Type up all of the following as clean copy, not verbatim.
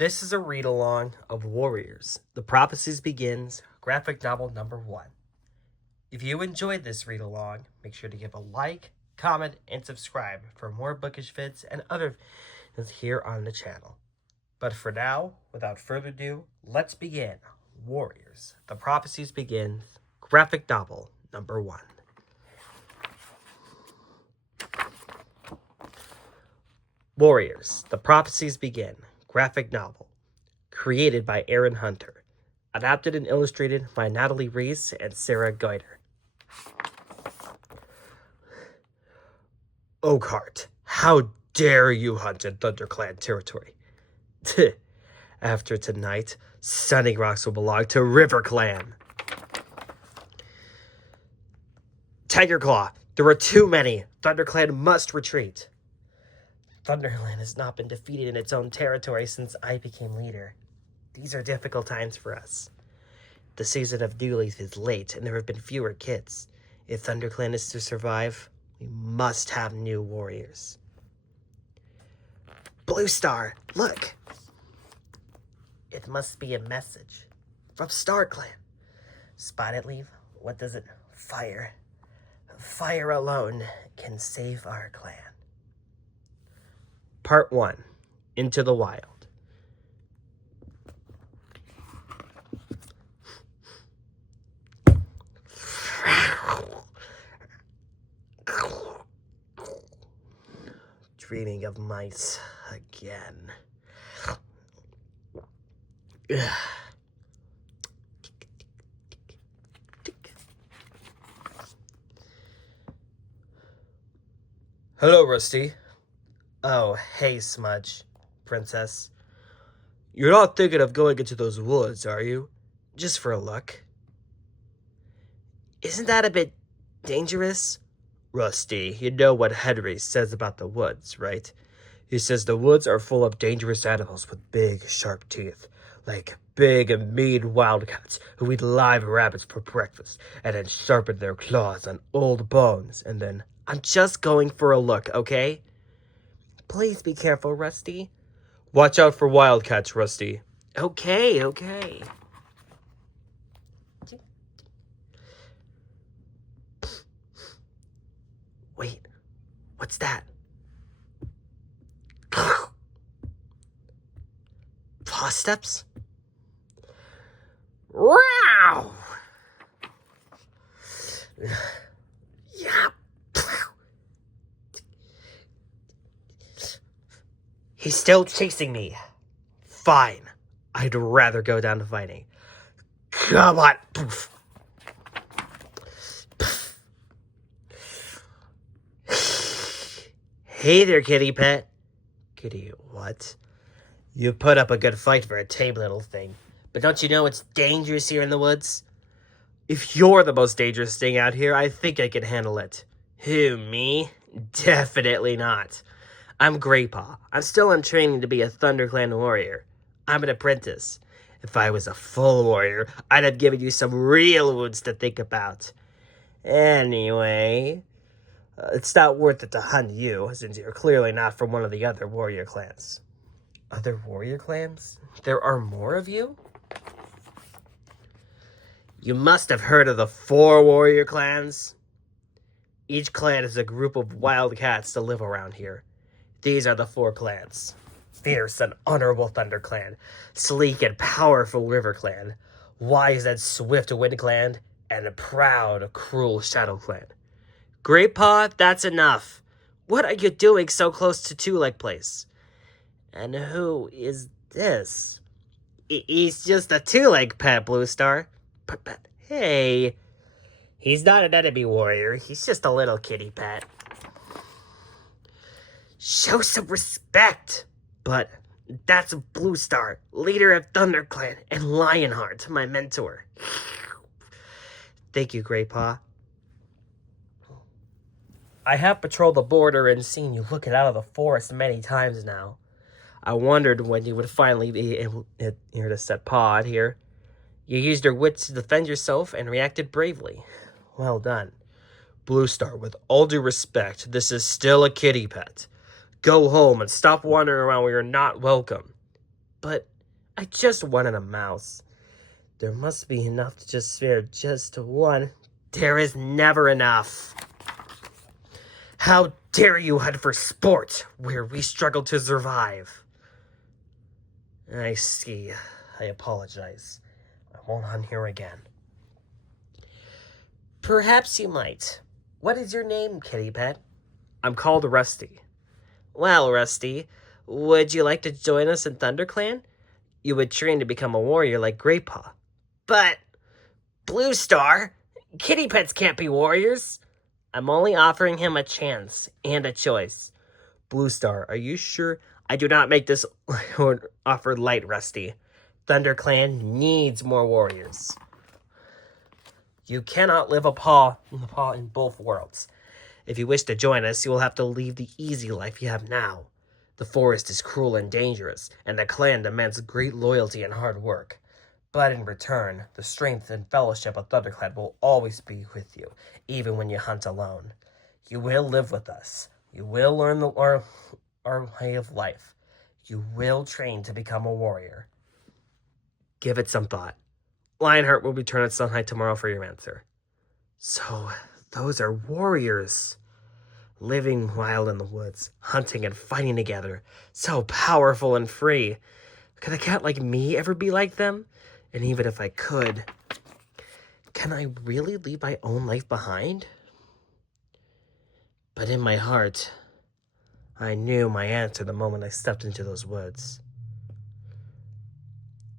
This is a read-along of Warriors. The Prophecies begins, graphic novel number 1. If you enjoyed this read-along, make sure to give a like, comment, and subscribe for more bookish vids and other vids here on the channel. But for now, without further ado, let's begin. Warriors. The Prophecies begins, graphic novel number 1. Warriors. The Prophecies begin. Graphic novel. Created by Aaron Hunter. Adapted and illustrated by Natalie Reese and Sarah Goiter. Oakhart, how dare you hunt in ThunderClan territory? After tonight, Sunny Rocks will belong to RiverClan. Tigerclaw, there are too many. ThunderClan must retreat. ThunderClan has not been defeated in its own territory since I became leader. These are difficult times for us. The season of new leaf is late, and there have been fewer kids. If ThunderClan is to survive, we must have new warriors. Blue Star, look! It must be a message from StarClan. Spotted Leaf, what does it? Fire. Fire alone can save our clan. Part 1. Into the Wild. Dreaming of mice again. Hello, Rusty. Oh, hey, Smudge, Princess. You're not thinking of going into those woods, are you? Just for a look. Isn't that a bit dangerous? Rusty, you know what Henry says about the woods, right? He says the woods are full of dangerous animals with big, sharp teeth. Like big and mean wildcats who eat live rabbits for breakfast and then sharpen their claws on old bones and then... I'm just going for a look, okay? Please be careful, Rusty. Watch out for wildcats, Rusty. Okay. Wait, what's that? Footsteps? Wow! Yeah. He's still chasing me. Fine. I'd rather go down to fighting. Come on. Poof. Hey there, kitty pet. Kitty, what? You put up a good fight for a tame little thing. But don't you know it's dangerous here in the woods? If you're the most dangerous thing out here, I think I can handle it. Who, me? Definitely not. I'm Graypaw. I'm still in training to be a ThunderClan warrior. I'm an apprentice. If I was a full warrior, I'd have given you some real wounds to think about. Anyway, it's not worth it to hunt you, since you're clearly not from one of the other warrior clans. Other warrior clans? There are more of you? You must have heard of the 4 warrior clans. Each clan is a group of wildcats that live around here. These are the 4 clans. Fierce and honorable ThunderClan, sleek and powerful RiverClan, wise and swift WindClan, and proud, cruel ShadowClan. Graypaw, that's enough. What are you doing so close to Two-Leg Place? And who is this? He's just a two-leg pet, Blue Star. But hey, he's not an enemy warrior. He's just a little kitty pet. Show some respect. But that's Blue Star, leader of ThunderClan, and Lionheart, my mentor. Thank you, Graypaw. I have patrolled the border and seen you looking out of the forest many times now. I wondered when you would finally be able here to set paw out here. You used your wits to defend yourself and reacted bravely. Well done. Blue Star, with all due respect, this is still a kitty pet. Go home and stop wandering around where you're not welcome. But I just wanted a mouse. There must be enough to just spare just one. There is never enough. How dare you hunt for sport where we struggle to survive? I see. I apologize. I won't hunt here again. Perhaps you might. What is your name, kitty pet? I'm called Rusty. Well, Rusty, would you like to join us in ThunderClan? You would train to become a warrior like Greypaw. But, Blue Star, kitty pets can't be warriors. I'm only offering him a chance and a choice. Blue Star, are you sure? I do not make this offer light, Rusty. ThunderClan needs more warriors. You cannot live a paw in both worlds. If you wish to join us, you will have to leave the easy life you have now. The forest is cruel and dangerous, and the clan demands great loyalty and hard work. But in return, the strength and fellowship of ThunderClan will always be with you, even when you hunt alone. You will live with us. You will learn our way of life. You will train to become a warrior. Give it some thought. Lionheart will return at sunlight tomorrow for your answer. So, those are warriors. Living wild in the woods, hunting and fighting together. So powerful and free. Could a cat like me ever be like them? And even if I could, can I really leave my own life behind? But in my heart, I knew my answer the moment I stepped into those woods.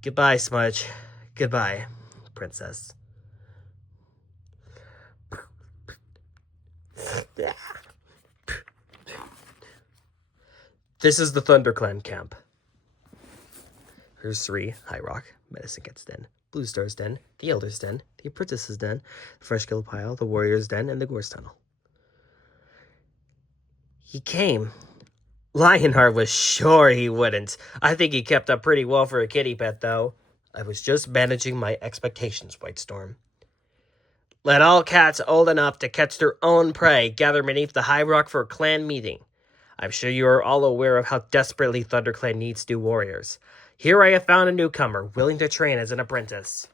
Goodbye, Smudge. Goodbye, Princess. This is the ThunderClan camp. Here's 3, High Rock, Medicine Cat's Den, Blue Star's Den, the Elder's Den, the Apprentice's Den, the Fresh Kill Pile, the Warrior's Den, and the Gorse Tunnel. He came. Lionheart was sure he wouldn't. I think he kept up pretty well for a kitty pet, though. I was just managing my expectations, White Storm. Let all cats old enough to catch their own prey gather beneath the High Rock for a clan meeting. I'm sure you are all aware of how desperately ThunderClan needs new warriors. Here I have found a newcomer, willing to train as an apprentice.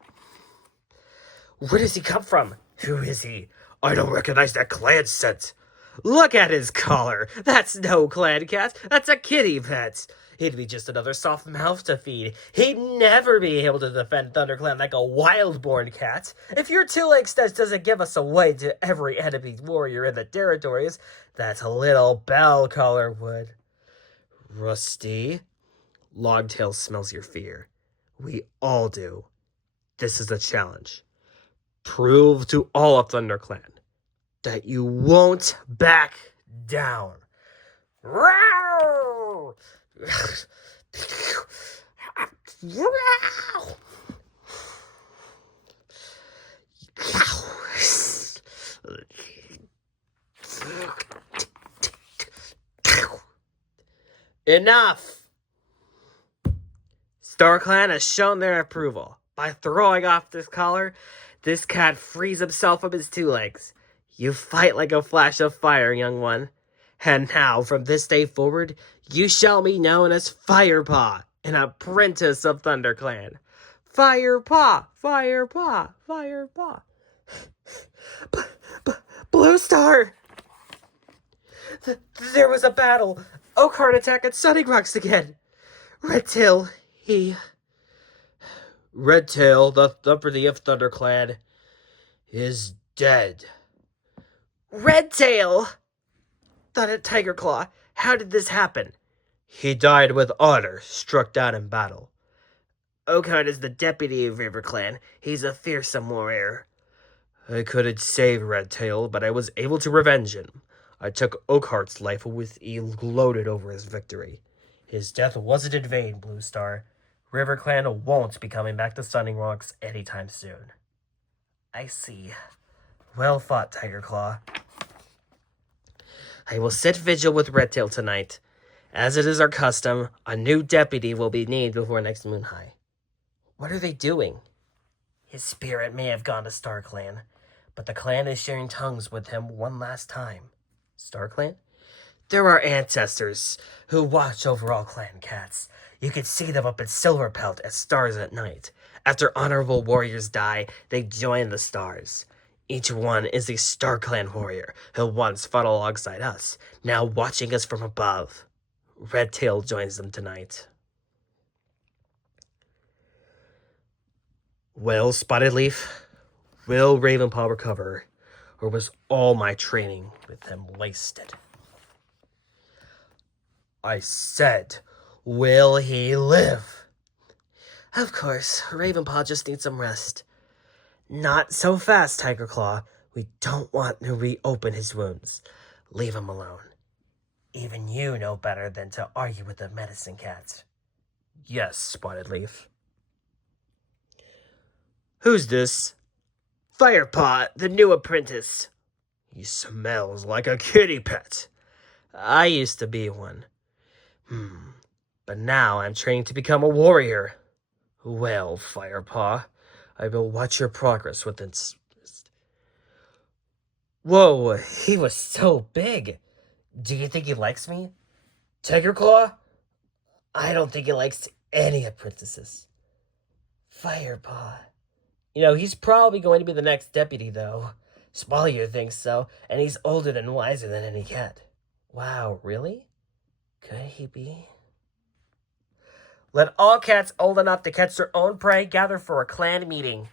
Where does he come from? Who is he? I don't recognize that clan scent. Look at his collar. That's no clan cat. That's a kitty pet. He'd be just another soft mouth to feed. He'd never be able to defend ThunderClan like a wild-born cat. If your two-leg stitch doesn't give us away to every enemy warrior in the territories, that little bell collar would. Rusty, Logtail smells your fear. We all do. This is a challenge. Prove to all of ThunderClan that you won't back down. Row! Enough! StarClan has shown their approval. By throwing off this collar, this cat frees himself from his 2 legs. You fight like a flash of fire, young one. And now, from this day forward, you shall be known as Firepaw, an apprentice of ThunderClan. Firepaw! Firepaw! Firepaw! Blue Star! There was a battle. Oakheart attacked at Sunning Rocks again. Redtail, Redtail, the Thumperty of ThunderClan, is dead. Redtail! Thought it Tigerclaw. How did this happen? He died with honor, struck down in battle. Oakheart is the deputy of RiverClan. He's a fearsome warrior. I couldn't save Redtail, but I was able to revenge him. I took Oakheart's life with he gloated over his victory. His death wasn't in vain, Blue Star. RiverClan won't be coming back to Sunning Rocks anytime soon. I see. Well fought, Tigerclaw. I will sit vigil with Redtail tonight. As it is our custom, a new deputy will be named before next moon high. What are they doing? His spirit may have gone to StarClan, but the clan is sharing tongues with him one last time. StarClan? They're our ancestors who watch over all clan cats. You can see them up in Silverpelt as stars at night. After honorable warriors die, they join the stars. Each one is a Star Clan warrior who once fought alongside us, now watching us from above. Redtail joins them tonight. Well, Spotted Leaf, will Ravenpaw recover, or was all my training with him wasted? I said, will he live? Of course, Ravenpaw just needs some rest. Not so fast, Tiger Claw. We don't want to reopen his wounds. Leave him alone. Even you know better than to argue with the medicine cat. Yes, Spotted Leaf. Who's this? Firepaw, the new apprentice. He smells like a kitty pet. I used to be one. But now I'm training to become a warrior. Well, Firepaw, I will watch your progress with interest. Whoa, he was so big. Do you think he likes me? Tiger Claw? I don't think he likes any apprentices. Firepaw. You know, he's probably going to be the next deputy, though. Spallier thinks so, and he's older and wiser than any cat. Wow, really? Could he be? Let all cats old enough to catch their own prey gather for a clan meeting.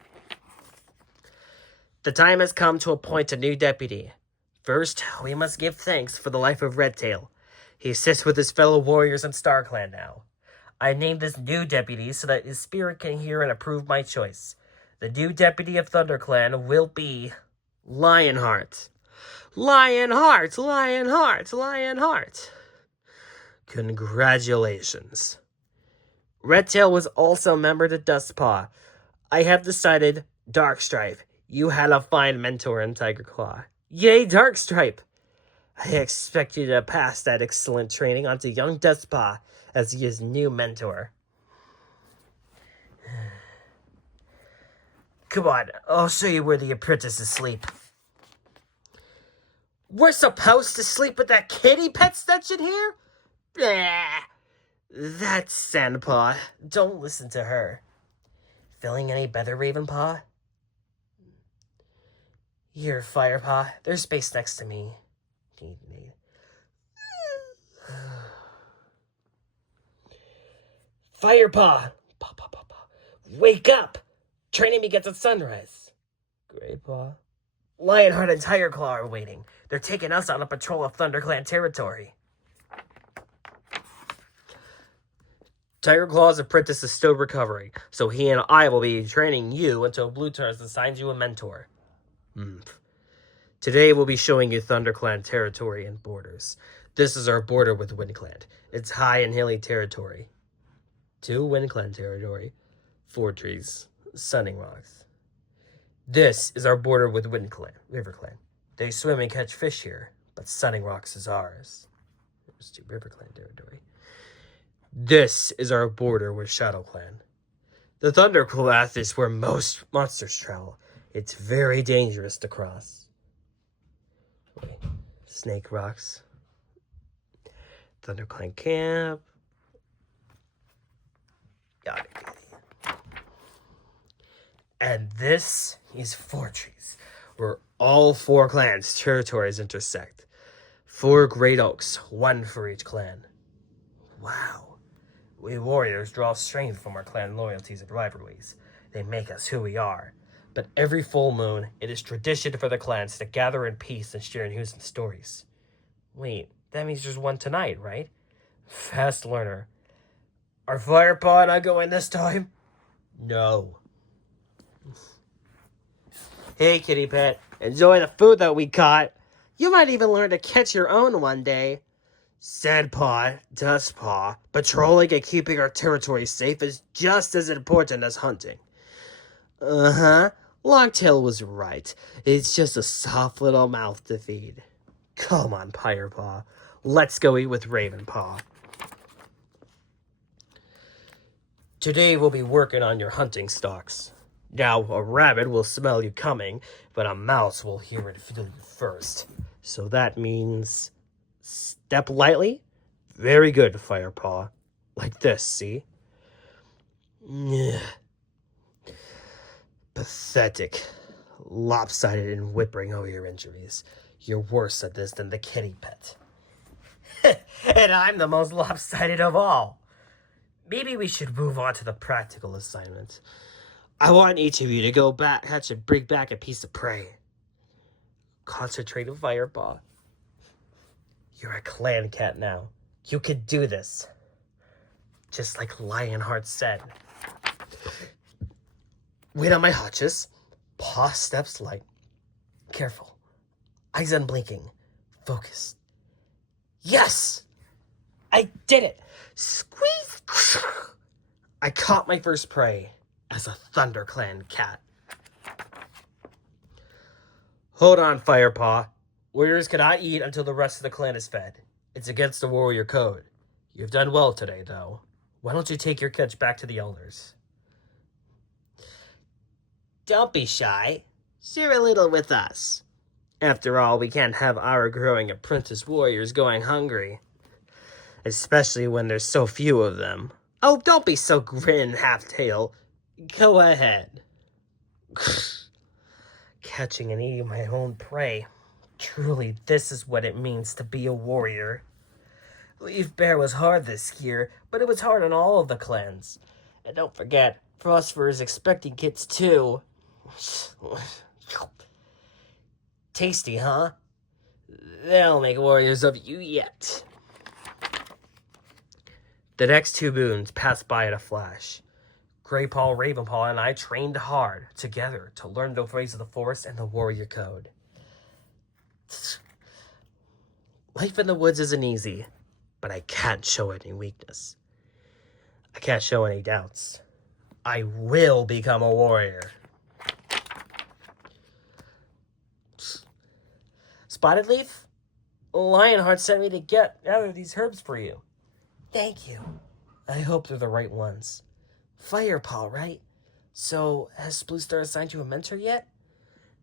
The time has come to appoint a new deputy. First, we must give thanks for the life of Redtail. He sits with his fellow warriors in StarClan now. I named this new deputy so that his spirit can hear and approve my choice. The new deputy of ThunderClan will be Lionheart. Lionheart, Lionheart, Lionheart. Congratulations. Redtail was also a member to Dustpaw. I have decided, Darkstripe, you had a fine mentor in Tiger Claw. Yay, Darkstripe! I expect you to pass that excellent training onto young Dustpaw as his new mentor. Come on, I'll show you where the apprentices sleep. We're supposed to sleep with that kitty pet stench in here? Blah. That's Sandpaw. Don't listen to her. Feeling any better, Ravenpaw? Here, Firepaw. There's space next to me. Firepaw! Wake up! Training begins at sunrise. Greypaw. Lionheart and Tiger Claw are waiting. They're taking us on a patrol of ThunderClan territory. Tiger Claw's apprentice is still recovering, so he and I will be training you until Blue Turns assigns you a mentor. Today we'll be showing you ThunderClan territory and borders. This is our border with WindClan. It's high and hilly territory. 2 WindClan territory. 4 trees. Sunning Rocks. This is our border with WindClan, RiverClan. They swim and catch fish here, but Sunning Rocks is ours. There's 2 RiverClan territory. This is our border with ShadowClan. The ThunderClan is where most monsters travel. It's very dangerous to cross. Wait. Snake Rocks. ThunderClan Camp. Yada yada. And this is 4 trees, where all 4 clans' territories intersect. 4 great oaks, 1 for each clan. Wow. We warriors draw strength from our clan loyalties and rivalries. They make us who we are. But every full moon, it is tradition for the clans to gather in peace and share news and stories. Wait, that means there's one tonight, right? Fast learner. Are Firepaw not going this time? No. Hey, kitty pet. Enjoy the food that we caught. You might even learn to catch your own one day. Sandpaw, Dustpaw, patrolling and keeping our territory safe is just as important as hunting. Longtail was right. It's just a soft little mouth to feed. Come on, Firepaw. Let's go eat with Ravenpaw. Today we'll be working on your hunting stocks. Now, a rabbit will smell you coming, but a mouse will hear and feel you first. So that means Step lightly. Very good, Firepaw. Like this, see? Ugh. Pathetic. Lopsided and whimpering over your injuries. You're worse at this than the kitty pet. And I'm the most lopsided of all. Maybe we should move on to the practical assignment. I want each of you to go back, hatch and bring back a piece of prey. Concentrate on Firepaw. You're a clan cat now. You can do this. Just like Lionheart said. Wait on my hotches. Paw steps light. Careful. Eyes unblinking. Focused. Yes! I did it! Squeeze! I caught my first prey as a ThunderClan cat. Hold on, Firepaw. Warriors cannot eat until the rest of the clan is fed. It's against the warrior code. You've done well today, though. Why don't you take your catch back to the elders? Don't be shy. Share a little with us. After all, we can't have our growing apprentice warriors going hungry. Especially when there's so few of them. Oh, don't be so grin, half-tail. Go ahead. Catching and eating my own prey. Truly, this is what it means to be a warrior. Leaf Bear was hard this year, but it was hard on all of the clans. And don't forget, Phosphor is expecting kids too. Tasty, huh? They'll make warriors of you yet. The next 2 moons passed by in a flash. Greypaw, Ravenpaw, and I trained hard together to learn the ways of the forest and the warrior code. Life in the woods isn't easy, but I can't show any weakness. I can't show any doubts. I will become a warrior. Spotted Leaf? Lionheart sent me to gather these herbs for you. Thank you. I hope they're the right ones. Firepaw, right? So, has Blue Star assigned you a mentor yet?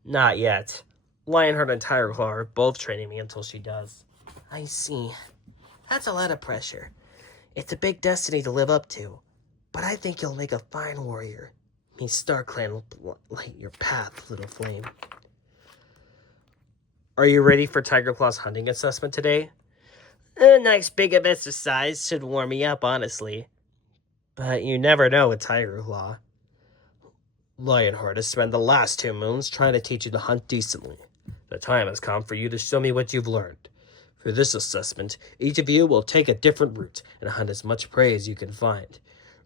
Not yet. Lionheart and Tigerclaw are both training me until she does. I see. That's a lot of pressure. It's a big destiny to live up to. But I think you'll make a fine warrior. Me StarClan will light your path, little flame. Are you ready for Tigerclaw's hunting assessment today? A nice big exercise should warm me up, honestly. But you never know with Tigerclaw. Lionheart has spent the last 2 moons trying to teach you to hunt decently. The time has come for you to show me what you've learned. For this assessment, each of you will take a different route and hunt as much prey as you can find.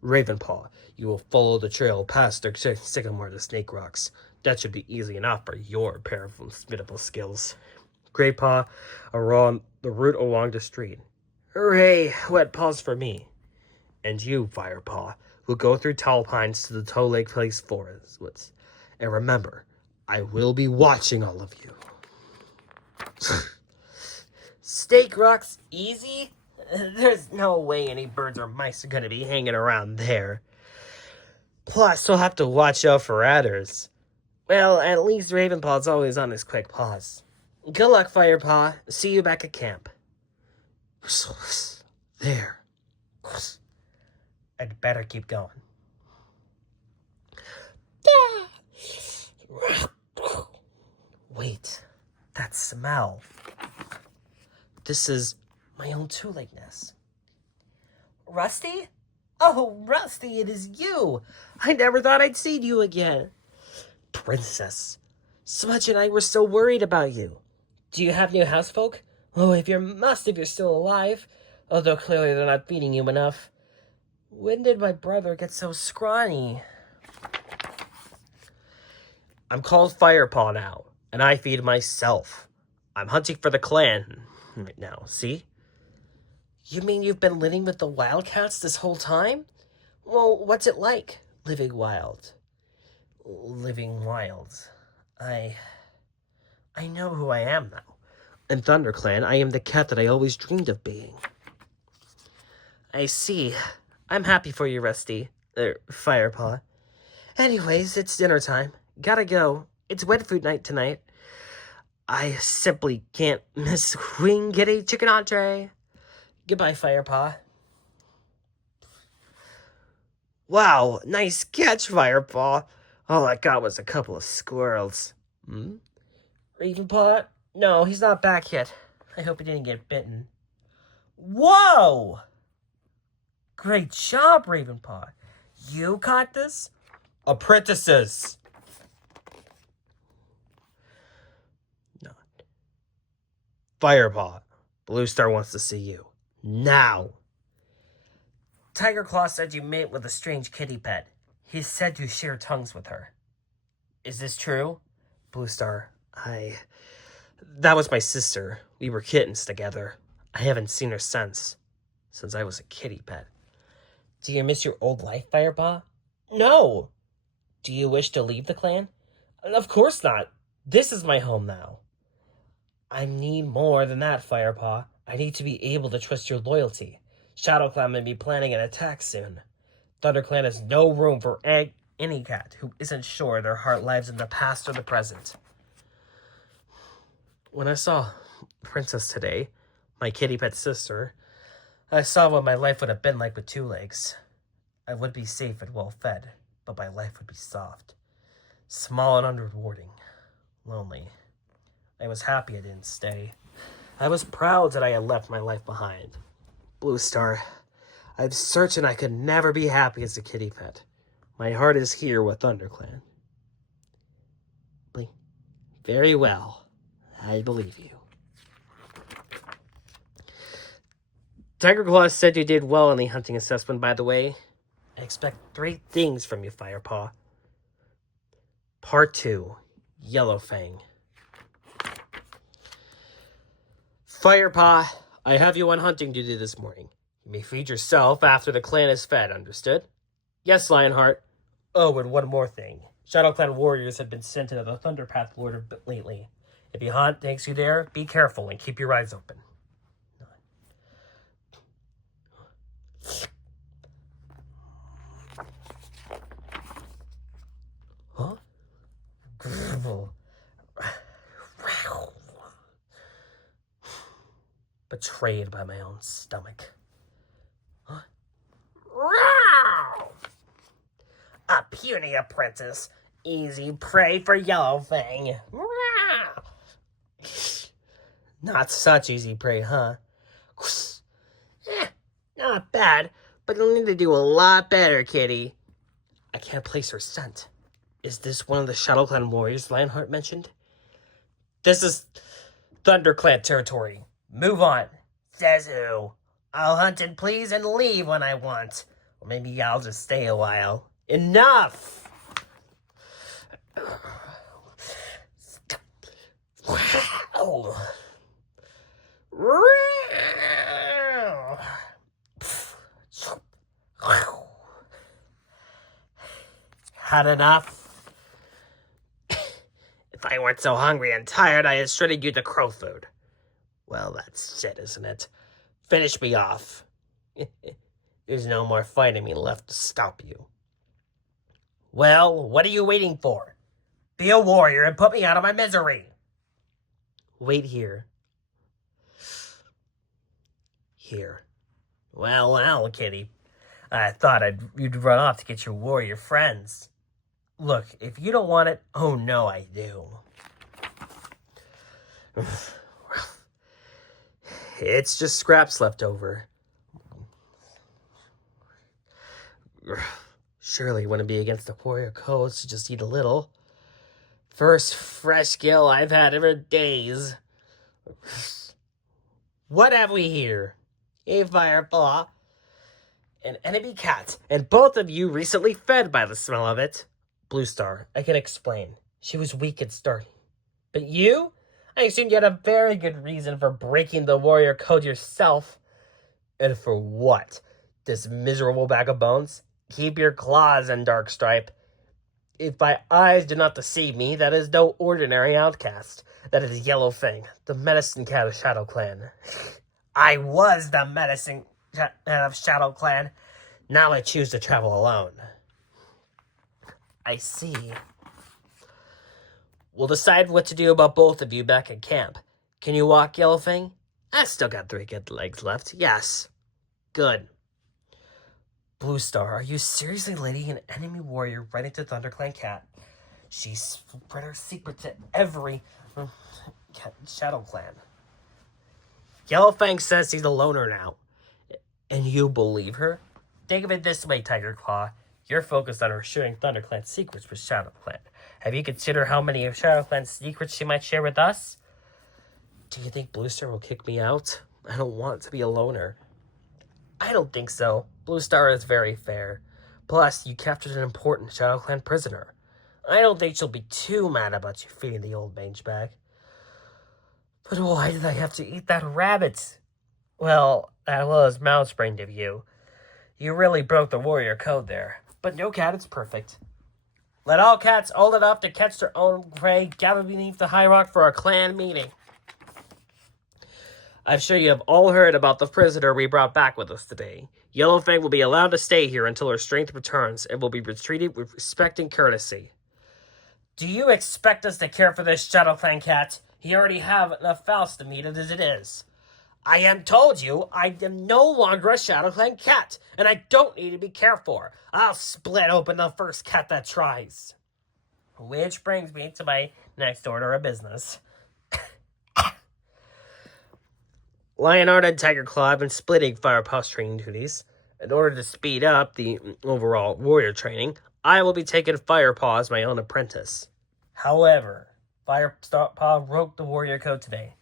Ravenpaw, you will follow the trail past the sycamore to Snake Rocks. That should be easy enough for your pair of formidable skills. Greypaw, around the route along the street. Hooray, wet paws for me. And you, Firepaw, will go through tall pines to the Toe Lake Place Forest woods. And remember, I will be watching all of you. Snake Rocks easy? There's no way any birds or mice are going to be hanging around there. Plus, we'll have to watch out for adders. Well, at least Ravenpaw's always on his quick paws. Good luck, Firepaw. See you back at camp. There. I'd better keep going. Wait, that smell. This is my own two-leg nest. Rusty? Oh, Rusty, it is you! I never thought I'd see you again. Princess, Smudge and I were so worried about you. Do you have new housefolk? Oh, if you're still alive. Although clearly they're not feeding you enough. When did my brother get so scrawny? I'm called Firepaw now, and I feed myself. I'm hunting for the clan right now, see? You mean you've been living with the wildcats this whole time? Well, what's it like, living wild? Living wild. I know who I am now. In ThunderClan, I am the cat that I always dreamed of being. I see. I'm happy for you, Rusty. Firepaw. Anyways, it's dinner time. Gotta go. It's wet food night tonight. I simply can't miss Queen Kitty chicken entree. Goodbye, Firepaw. Wow, nice catch, Firepaw. All I got was a couple of squirrels. Hmm? Ravenpaw? No, he's not back yet. I hope he didn't get bitten. Whoa! Great job, Ravenpaw. You caught this? Apprentices! No. Firepaw, Blue Star wants to see you. Now! Tiger Claw said you mate with a strange kitty pet. He said you share tongues with her. Is this true? Blue Star, That was my sister. We were kittens together. I haven't seen her since I was a kitty pet. Do you miss your old life, Firepaw? No! Do you wish to leave the clan? Of course not. This is my home now. I need more than that, Firepaw. I need to be able to trust your loyalty. ShadowClan may be planning an attack soon. ThunderClan has no room for any cat who isn't sure their heart lies in the past or the present. When I saw Princess today, my kitty pet sister, I saw what my life would have been like with 2 legs. I would be safe and well fed, but my life would be soft, small and unrewarding, lonely. I was happy I didn't stay. I was proud that I had left my life behind. Blue Star, I'm certain I could never be happy as a kitty pet. My heart is here with ThunderClan. Very well. I believe you. Tiger Claw said you did well in the hunting assessment, by the way. I expect 3 things from you, Firepaw. Part 2, Yellowfang. Firepaw, I have you on hunting duty this morning. You may feed yourself after the clan is fed, understood? Yes, Lionheart. Oh, and one more thing. ShadowClan warriors have been sent into the Thunderpath Lord lately. If your hunt takes you there, be careful and keep your eyes open. Huh? Betrayed by my own stomach. Huh? A puny apprentice. Easy prey for Yellowfang. Not such easy prey, huh? Not bad, but you'll need to do a lot better, kitty. I can't place her scent. Is this one of the ShadowClan warriors Lionheart mentioned? This is ThunderClan territory. Move on. Says who? I'll hunt and please and leave when I want. Or maybe I'll just stay a while. Enough! Had enough? If I weren't so hungry and tired, I had shredded you to crow food. Well, that's shit, isn't it? Finish me off. There's no more fight in me left to stop you. Well, what are you waiting for? Be a warrior and put me out of my misery. Wait here. Here. Well, kitty. I thought you'd run off to get your warrior friends. Look, if you don't want it, oh no, I do. It's just scraps left over. Surely you wouldn't be against the warrior codes to just eat a little. First fresh kill I've had for days. What have we here? A Firepaw. An enemy cat, and both of you recently fed by the smell of it. Blue Star, I can explain. She was weak at starting. But you? I assumed you had a very good reason for breaking the warrior code yourself. And for what? This miserable bag of bones? Keep your claws in, Darkstripe. If my eyes do not deceive me, that is no ordinary outcast. That is Yellowfang, the medicine cat of ShadowClan. I was the medicine cat of ShadowClan. Now I choose to travel alone. I see. We'll decide what to do about both of you back at camp. Can you walk, Yellowfang? I still got 3 good legs left. Yes. Good. Blue Star, are you seriously leading an enemy warrior right into ThunderClan Cat? She spread her secret to every Shadow Clan. Yellowfang says he's a loner now. And you believe her? Think of it this way, Tiger Claw. You're focused on her sharing ThunderClan secrets with Shadow Clan. Have you considered how many of Shadow Clan's secrets she might share with us? Do you think Blue Star will kick me out? I don't want to be a loner. I don't think so. Blue Star is very fair. Plus, you captured an important Shadow Clan prisoner. I don't think she'll be too mad about you feeding the old mange bag. But why did I have to eat that rabbit? Well, that was mouse brained of you. You really broke the warrior code there. But no cat is perfect. Let all cats old enough to catch their own prey gather beneath the high rock for our clan meeting. I'm sure you have all heard about the prisoner we brought back with us today. Yellowfang will be allowed to stay here until her strength returns and will be treated with respect and courtesy. Do you expect us to care for this Shadow Clan cat? He already have enough fouls to meet it as it is. I am told you I am no longer a Shadow Clan cat, and I don't need to be cared for. I'll split open the first cat that tries. Which brings me to my next order of business. Lionheart and Tiger Claw have been splitting Firepaw's training duties. In order to speed up the overall warrior training, I will be taking Firepaw as my own apprentice. However, Firepaw broke the warrior code today,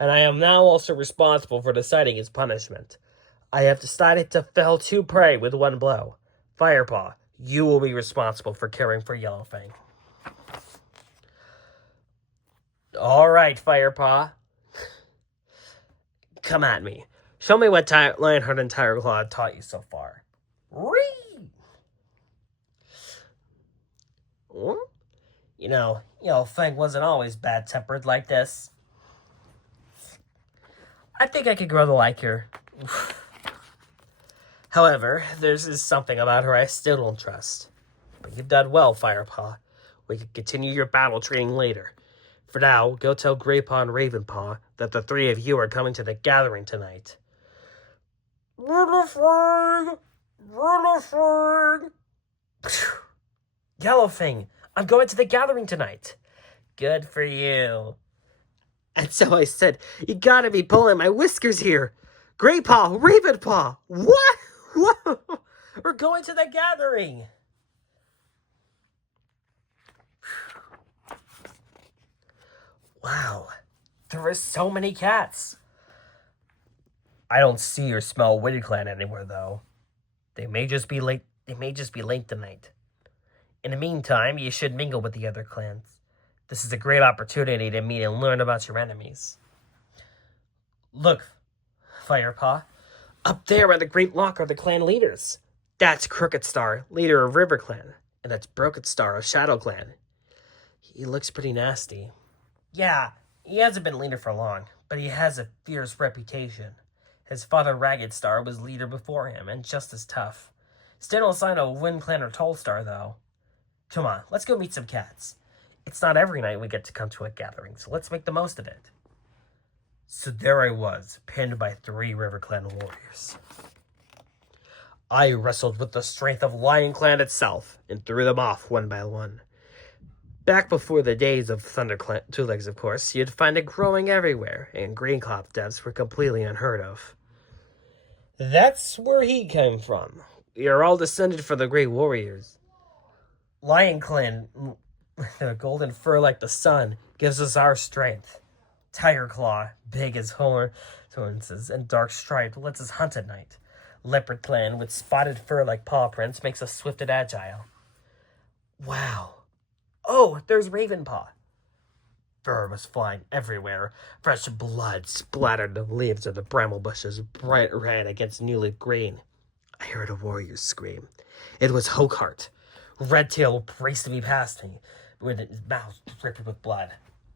and I am now also responsible for deciding his punishment. I have decided to fell 2 prey with 1 blow. Firepaw, you will be responsible for caring for Yellowfang. All right, Firepaw. Come at me. Show me what Lionheart and Tiger Claw taught you so far. Read! You know, Yellowfang wasn't always bad-tempered like this. I think I could grow to like her. However, there's something about her I still don't trust. But you've done well, Firepaw. We can continue your battle training later. For now, go tell Greypaw and Ravenpaw that the 3 of you are coming to the gathering tonight. Yellowfang! Yellowfang, I'm going to the gathering tonight. Good for you. And so I said, you gotta be pulling my whiskers here. Greypaw, Ravenpaw, what? Whoa! We're going to the gathering. Wow, there are so many cats. I don't see or smell WindClan anywhere, though. They may just be late. Tonight. In the meantime, you should mingle with the other clans. This is a great opportunity to meet and learn about your enemies. Look, Firepaw, up there by the Great Lock are the clan leaders. That's Crooked Star, leader of River Clan, and that's Broken Star of Shadow Clan. He looks pretty nasty. Yeah, he hasn't been leader for long, but he has a fierce reputation. His father Ragged Star was leader before him, and just as tough. Still no sign of WindClan or Tall Star, though. Come on, let's go meet some cats. It's not every night we get to come to a gathering, so let's make the most of it. So there I was, pinned by 3 River Clan warriors. I wrestled with the strength of WindClan itself, and threw them off one by one. Back before the days of ThunderClan 2 Legs, of course, you'd find it growing everywhere, and green cloth deaths were completely unheard of. That's where he came from. We are all descended from the great warriors. LionClan, their golden fur like the sun, gives us our strength. Tiger Claw, big as horns and dark striped, lets us hunt at night. Leopard Clan, with spotted fur like paw prints, makes us swift and agile. Wow. Oh, there's Ravenpaw. Fur was flying everywhere. Fresh blood splattered the leaves of the bramble bushes, bright red against new leaf green. I heard a warrior scream. It was Hokeheart. Redtail raced me past me, with his mouth dripping with blood.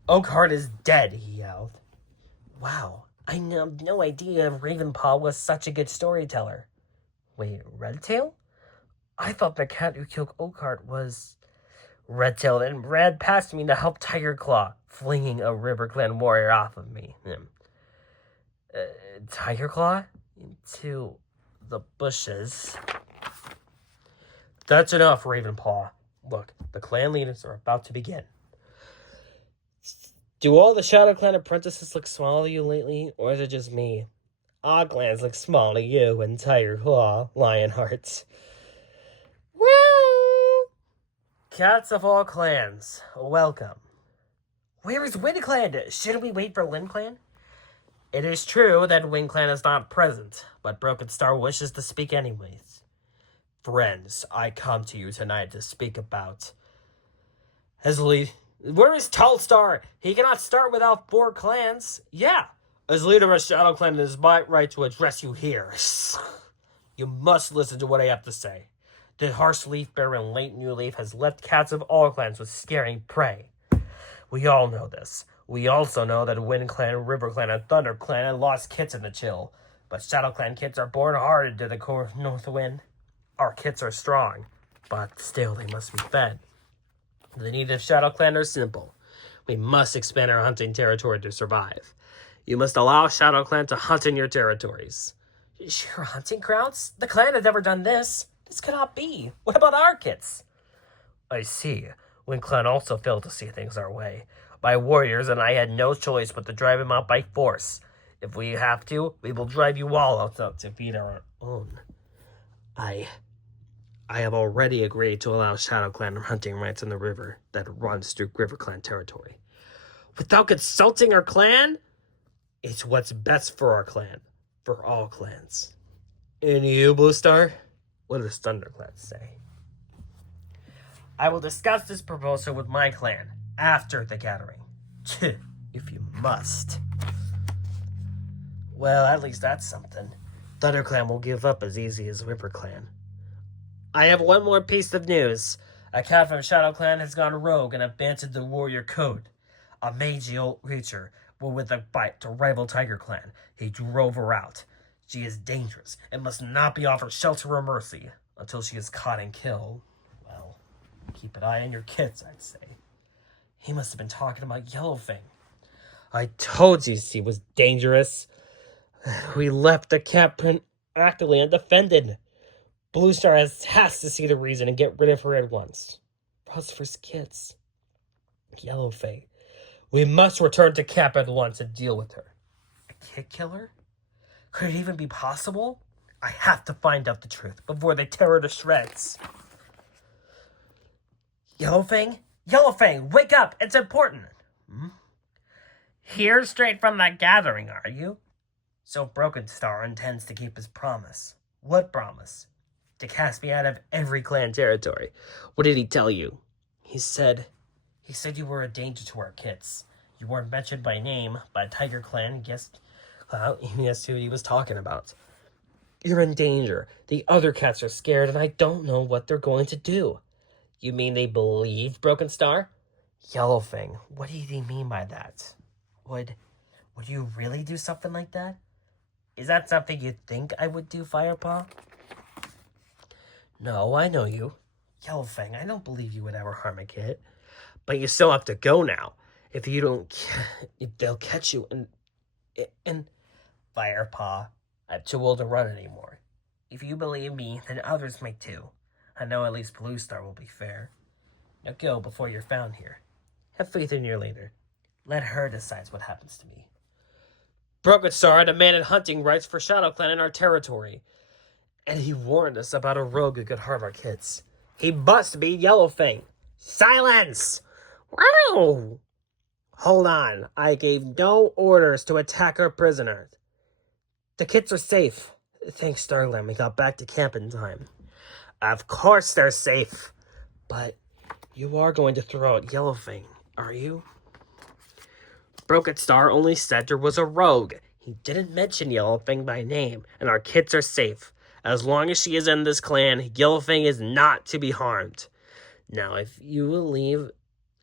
Oakheart is dead, he yelled. Wow, I had no idea Ravenpaw was such a good storyteller. Wait, Redtail? I thought the cat who killed Oakheart was Red-tailed and ran past me to help Tiger Claw, flinging a RiverClan warrior off of me. Tiger Claw? Into the bushes. That's enough, Ravenpaw. Look, the clan leaders are about to begin. Do all the Shadow Clan apprentices look small to you lately, or is it just me? All clans look small to you and Tiger Claw, Lionheart. Woo! Cats of all clans, welcome. Where is WindClan? Shouldn't we wait for WindClan? It is true that WindClan is not present, but Broken Star wishes to speak anyways. Friends, I come to you tonight to speak about... Where is Tall Star? He cannot start without 4 clans. Yeah, as leader of Shadow Clan, it is my right to address you here. You must listen to what I have to say. The harsh leaf bearer and late new leaf has left cats of all clans with scaring prey. We all know this. We also know that WindClan, RiverClan, and ThunderClan have lost kits in the chill. But Shadow Clan kits are born hardened to the core north wind. Our kits are strong, but still they must be fed. The needs of Shadow Clan are simple. We must expand our hunting territory to survive. You must allow Shadow Clan to hunt in your territories. Your hunting grounds? The clan has never done this. This cannot be. What about our kits? I see. WindClan also failed to see things our way. My warriors and I had no choice but to drive him out by force. If we have to, we will drive you all out to feed our own. I have already agreed to allow Shadow Clan hunting rights in the river that runs through RiverClan territory. Without consulting our clan? It's what's best for our clan. For all clans. And you, Blue Star? What does ThunderClan say? I will discuss this proposal with my clan after the gathering. If you must. Well, at least that's something. ThunderClan will give up as easy as RiverClan. I have one more piece of news. A cat from Shadow Clan has gone rogue and abandoned the warrior code. A mangy old creature, but with a bite to rival Tiger Clan. He drove her out. She is dangerous and must not be offered shelter or mercy until she is caught and killed. Well, keep an eye on your kits, I'd say. He must have been talking about Yellowfang. I told you she was dangerous. We left the cat print actively undefended. Blue Star has to see the reason and get rid of her at once. Prosperous kids. Yellowfang. We must return to camp at once and deal with her. A kid killer? Could it even be possible? I have to find out the truth before they tear her to shreds. Yellowfang? Yellowfang, wake up! It's important! Here straight from that gathering, are you? So Broken Star intends to keep his promise. What promise? To cast me out of every clan territory. What did he tell you? He said you were a danger to our kits. You weren't mentioned by name, but Tiger Clan guessed who he was talking about. You're in danger. The other cats are scared, and I don't know what they're going to do. You mean they believe Broken Star? Yellowfang, what did he mean by that? Would you really do something like that? Is that something you think I would do, Firepaw? No, I know you. Yellowfang, I don't believe you would ever harm a kid. But you still have to go now. If you don't, they'll catch you and... Firepaw, I'm too old to run anymore. If you believe me, then others may too. I know at least Blue Star will be fair. Now go before you're found here. Have faith in your leader. Let her decide what happens to me. Broken Star demanded hunting rights for Shadow Clan in our territory. And he warned us about a rogue who could harm our kids. He must be Yellowfang. Silence! Wow! Hold on. I gave no orders to attack our prisoners. The kids are safe. Thanks, Starland, we got back to camp in time. Of course they're safe. But you are going to throw out Yellowfang, are you? Broken Star only said there was a rogue. He didn't mention Yellowfang by name, and our kids are safe. As long as she is in this clan, Yellowfang is not to be harmed. Now, if you will leave,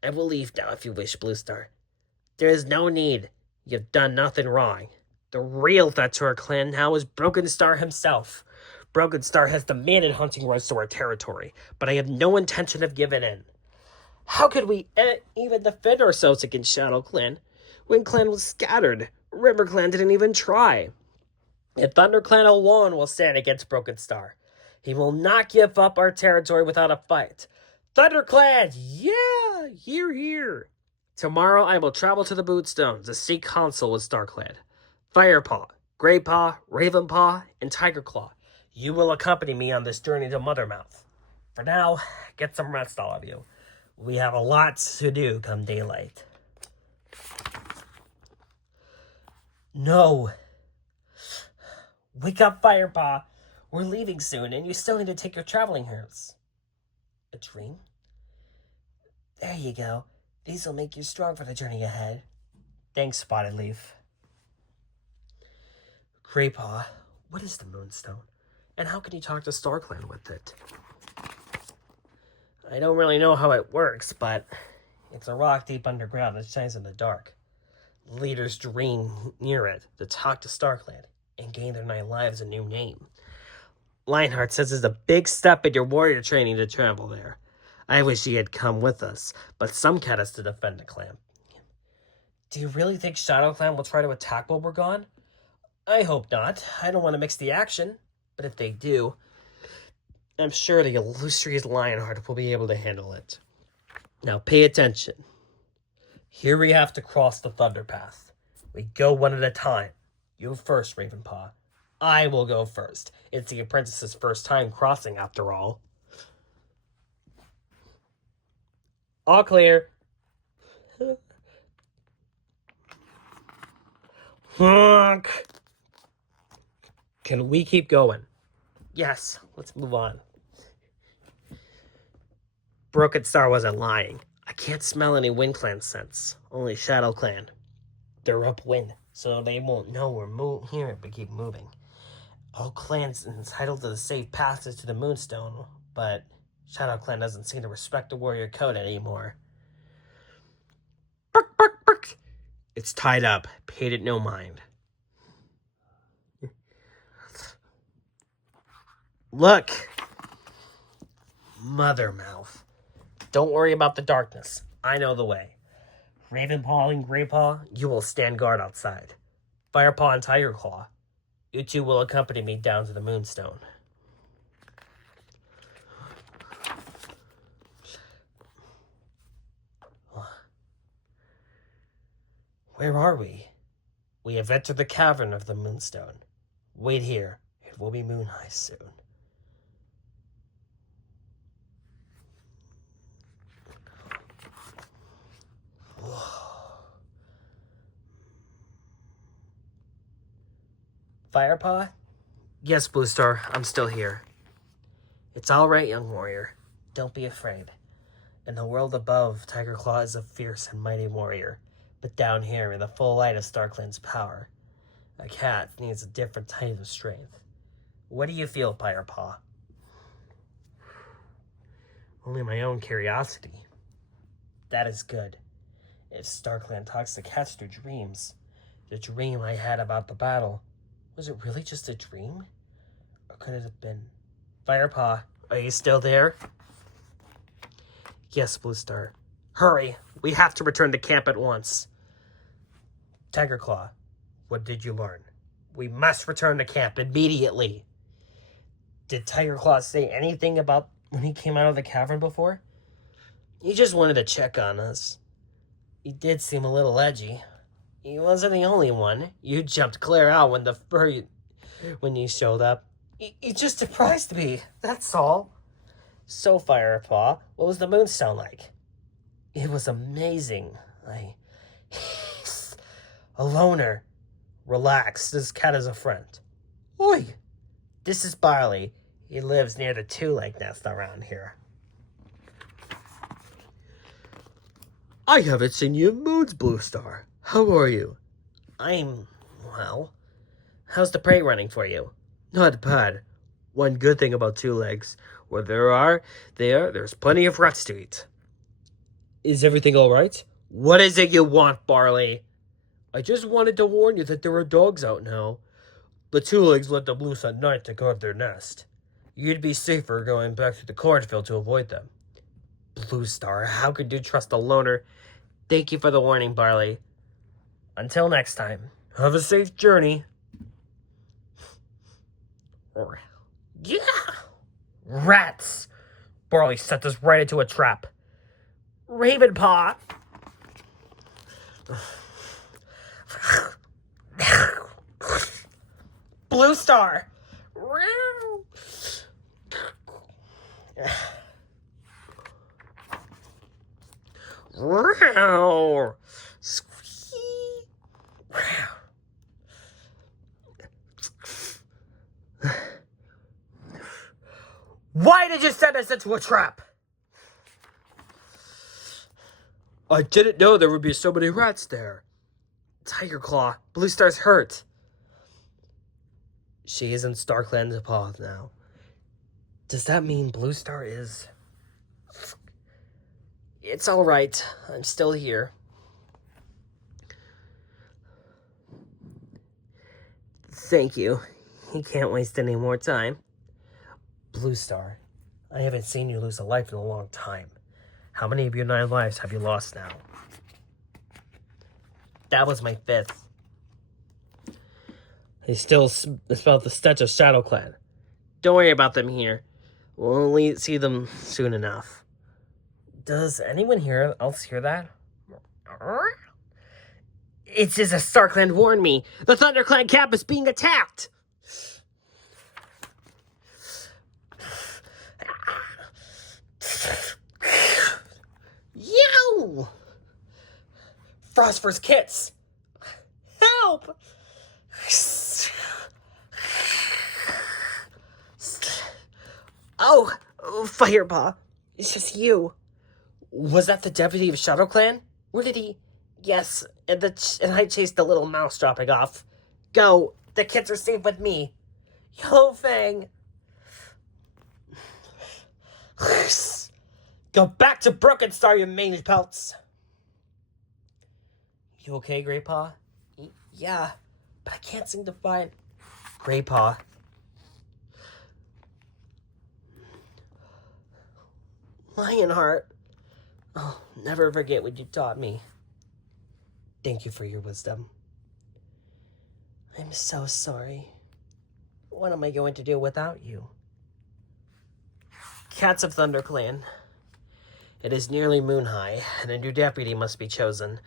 I will leave now if you wish, Blue Star. There is no need. You've done nothing wrong. The real threat to our clan now is Broken Star himself. Broken Star has demanded hunting rights to our territory, but I have no intention of giving in. How could we even defend ourselves against ShadowClan? WindClan was scattered. RiverClan didn't even try. And ThunderClan alone will stand against Broken Star. He will not give up our territory without a fight. ThunderClan, yeah, here. Tomorrow I will travel to the Bootstones to seek counsel with StarClan. Firepaw, Greypaw, Ravenpaw, and Tigerclaw, you will accompany me on this journey to Mothermouth. For now, get some rest, all of you. We have a lot to do come daylight. No. Wake up, Firepaw. We're leaving soon, and you still need to take your traveling herbs. A dream? There you go. These will make you strong for the journey ahead. Thanks, Spotted Leaf. Greypaw, what is the Moonstone? And how can you talk to StarClan with it? I don't really know how it works, but it's a rock deep underground that shines in the dark. Leaders dream near it to talk to StarClan and gain their 9 lives a new name. Lionheart says it's a big step in your warrior training to travel there. I wish he had come with us, but some cat has to defend the clan. Do you really think ShadowClan will try to attack while we're gone? I hope not. I don't want to mix the action, but if they do, I'm sure the illustrious Lionheart will be able to handle it. Now pay attention. Here we have to cross the Thunder Path. We go one at a time. You first, Ravenpaw. I will go first. It's the apprentice's first time crossing, after all. All clear. Honk. Can we keep going? Yes, let's move on. Broken Star wasn't lying. I can't smell any WindClan scents. Only ShadowClan. They're upwind, so they won't know we're here, but keep moving. All clans entitled to the safe passage to the Moonstone, but ShadowClan doesn't seem to respect the warrior code anymore. Bark, bark, bark. It's tied up. Paid it no mind. Look! Mothermouth. Don't worry about the darkness. I know the way. Ravenpaw and Greypaw, you will stand guard outside. Firepaw and Tigerclaw, you two will accompany me down to the Moonstone. Where are we? We have entered the cavern of the Moonstone. Wait here. It will be moon high soon. Firepaw? Yes, Blue Star, I'm still here. It's all right, young warrior. Don't be afraid. In the world above, Tigerclaw is a fierce and mighty warrior. But down here, in the full light of StarClan's power, a cat needs a different type of strength. What do you feel, Firepaw? Only my own curiosity. That is good. If StarClan talks to cats through dreams, the dream I had about the battle, was it really just a dream? Or could it have been... Firepaw, are you still there? Yes, Blue Star. Hurry! We have to return to camp at once. Tigerclaw, what did you learn? We must return to camp immediately. Did Tigerclaw say anything about when he came out of the cavern before? He just wanted to check on us. He did seem a little edgy. He wasn't the only one. You jumped clear out when you showed up. He just surprised me, that's all. So, Firepaw, what was the Moonstone like? It was amazing. A loner. Relax, this cat is a friend. Oi! This is Barley. He lives near the two-leg nest around here. I haven't seen you in moons, Blue Star. How are you? Well, how's the prey running for you? Not bad. One good thing about two legs, where there's plenty of rats to eat. Is everything all right? What is it you want, Barley? I just wanted to warn you that there are dogs out now. The two legs let them loose at night to guard their nest. You'd be safer going back to the cornfield to avoid them. Blue Star, how could you trust a loner? Thank you for the warning, Barley. Until next time, have a safe journey. Yeah! Rats! Barley set us right into a trap. Ravenpaw! Blue Star! Why did you send us into a trap? I didn't know there would be so many rats there. Tiger Claw, Blue Star's hurt. She is in StarClan's paw now. Does that mean Blue Star is... It's alright. I'm still here. Thank you. You can't waste any more time. Blue Star, I haven't seen you lose a life in a long time. How many of your 9 lives have you lost now? That was my 5th. I still smell the stench of ShadowClan. Don't worry about them here. We'll only see them soon enough. Does anyone else hear that? It's as if StarClan warned me. The ThunderClan camp is being attacked! Yow! Phosphorus kits! Help! Oh, Firepaw. It's just you. Was that the deputy of ShadowClan? Where did he... Yes, and I chased the little mouse dropping off. Go. The kids are safe with me. Yellowfang. Go back to Broken Star, you mange pelts. You okay, Greypaw? Yeah, but I can't seem to find... Greypaw. Lionheart. Oh, never forget what you taught me. Thank you for your wisdom. I'm so sorry. What am I going to do without you? Cats of ThunderClan. It is nearly moon high, and a new deputy must be chosen.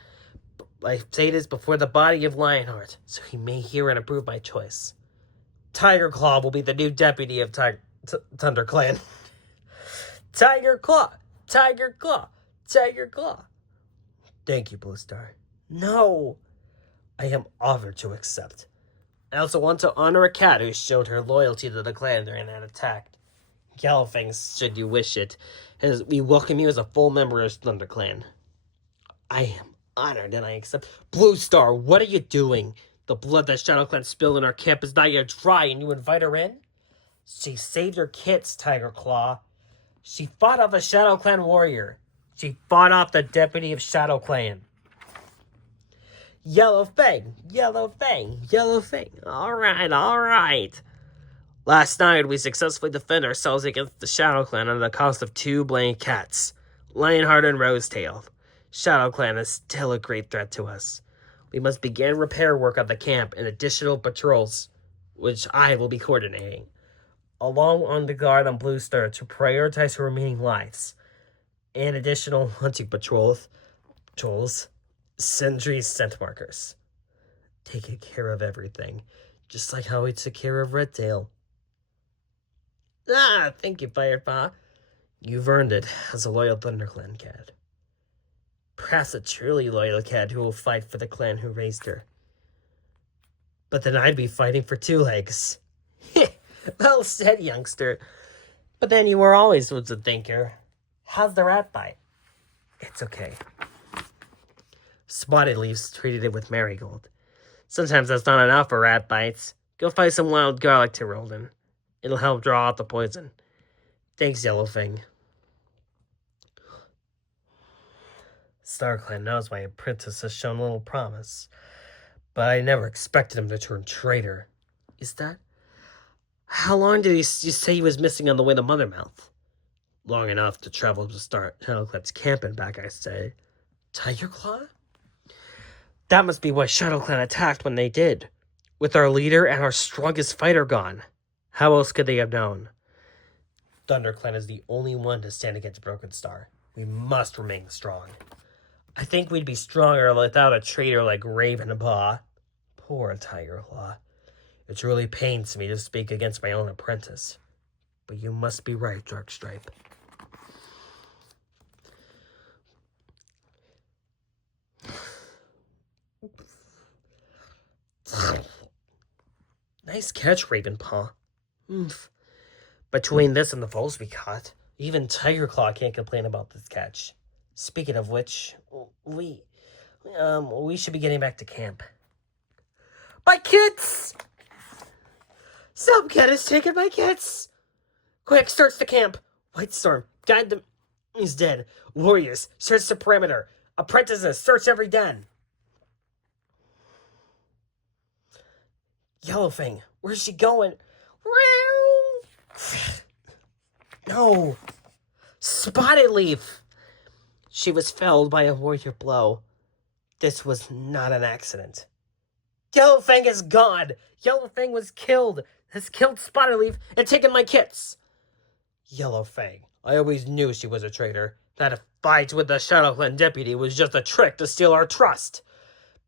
I say this before the body of Lionheart, so he may hear and approve my choice. Tiger Claw will be the new deputy of ThunderClan. Tiger Claw! Tiger Claw! Tiger Claw! Thank you, Blue Star. No! I am offered to accept. I also want to honor a cat who showed her loyalty to the clan during that attack. Yellowfang, should you wish it, as we welcome you as a full member of ThunderClan. I am honored and I accept. Blue Star, what are you doing? The blood that ShadowClan spilled in our camp is not yet dry and you invite her in? She saved her kids, Tiger Claw. She fought off a ShadowClan warrior. She fought off the deputy of ShadowClan. Yellowfang, Yellowfang, Yellowfang. Alright. Last night, we successfully defended ourselves against the ShadowClan at the cost of 2 blind cats, Lionheart and Rosetail. ShadowClan is still a great threat to us. We must begin repair work at the camp and additional patrols, which I will be coordinating, along on the guard on Blue Star to prioritize her remaining lives, and additional hunting patrols, sentries, scent markers. Taking care of everything, just like how we took care of Redtail. Thank you, Firepaw. You've earned it as a loyal ThunderClan cat. Perhaps a truly loyal cat who will fight for the clan who raised her. But then I'd be fighting for 2 legs. Well said, youngster. But then you were always a thinker. How's the rat bite? It's okay. Spotted Leaves treated it with marigold. Sometimes that's not enough for rat bites. Go find some wild garlic to roll in. It'll help draw out the poison. Thanks, Yellowfang. StarClan knows my apprentice has shown little promise, but I never expected him to turn traitor. Is that? How long did you say he was missing on the way to Mothermouth? Long enough to travel to start ShadowClan's camp and back, I say. Tiger Claw? That must be why ShadowClan attacked when they did. With our leader and our strongest fighter gone. How else could they have known? ThunderClan is the only one to stand against Broken Star. We must remain strong. I think we'd be stronger without a traitor like Ravenpaw. Poor Tiger Claw. It really pains me to speak against my own apprentice. But you must be right, Darkstripe. Nice catch, Ravenpaw. Between this and the foes we caught, even Tiger Claw can't complain about this catch. Speaking of which, we should be getting back to camp. My kits! Some kid has taken my kits! Quick, search the camp! White Storm, guide them. He's dead. Warriors, search the perimeter. Apprentices, search every den. Yellowfang, where's she going? No. Spotted Leaf. She was felled by a warrior blow. This was not an accident. Yellowfang is gone. Yellowfang was killed. Has killed Spotted Leaf and taken my kits. Yellowfang. I always knew she was a traitor. That fight with the ShadowClan deputy was just a trick to steal our trust.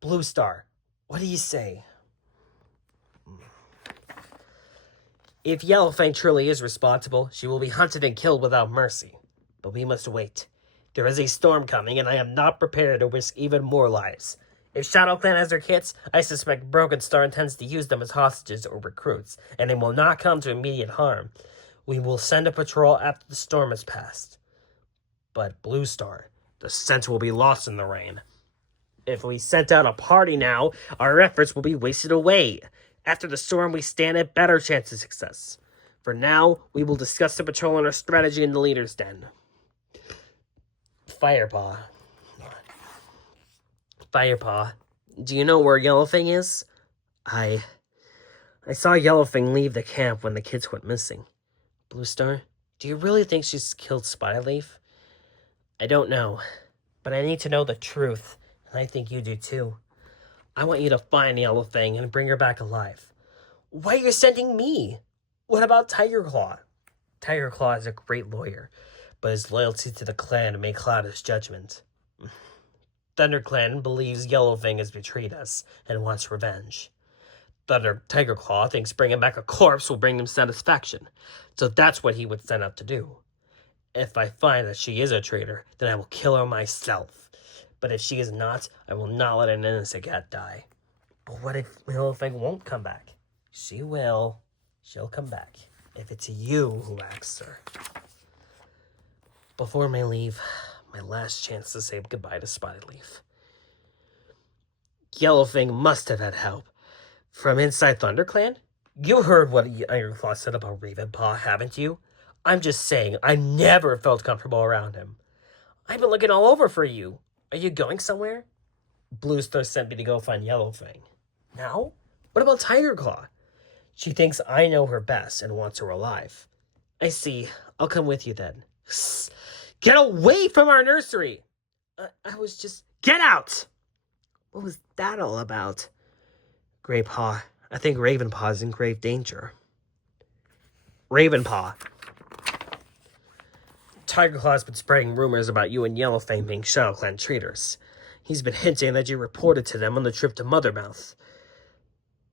Blue Star, what do you say? If Yellowfang truly is responsible, she will be hunted and killed without mercy. But we must wait. There is a storm coming, and I am not prepared to risk even more lives. If ShadowClan has their kits, I suspect Broken Star intends to use them as hostages or recruits, and they will not come to immediate harm. We will send a patrol after the storm has passed. But Blue Star, the scent will be lost in the rain. If we sent out a party now, our efforts will be wasted away. After the storm, we stand a better chance of success. For now, we will discuss the patrol and our strategy in the leader's den. Firepaw. Firepaw, do you know where Yellowfang is? I saw Yellowfang leave the camp when the kids went missing. Blue Star, do you really think she's killed Spotted Leaf? I don't know, but I need to know the truth, and I think you do too. I want you to find Yellowfang and bring her back alive. Why are you sending me? What about Tiger Claw? Tiger Claw is a great lawyer, but his loyalty to the clan may cloud his judgment. ThunderClan believes Yellowfang has betrayed us and wants revenge. Tiger Claw thinks bringing back a corpse will bring him satisfaction, so that's what he would set out to do. If I find that she is a traitor, then I will kill her myself. But if she is not, I will not let an innocent cat die. But what if Yellowfang won't come back? She will. She'll come back. If it's you who asks her. Before my leave, my last chance to say goodbye to Spotted Leaf. Yellowfang must have had help. From inside ThunderClan? You heard what Ironclaw said about Ravenpaw, haven't you? I'm just saying, I never felt comfortable around him. I've been looking all over for you. Are you going somewhere? Blue Star sent me to go find Yellowfang. Now? What about Tiger Claw? She thinks I know her best and wants her alive. I see. I'll come with you then. Get away from our nursery! I was just... Get out! What was that all about? Greypaw, I think Ravenpaw is in grave danger. Ravenpaw. Tiger Claw's been spreading rumors about you and Yellowfang being ShadowClan traitors. He's been hinting that you reported to them on the trip to Mothermouth.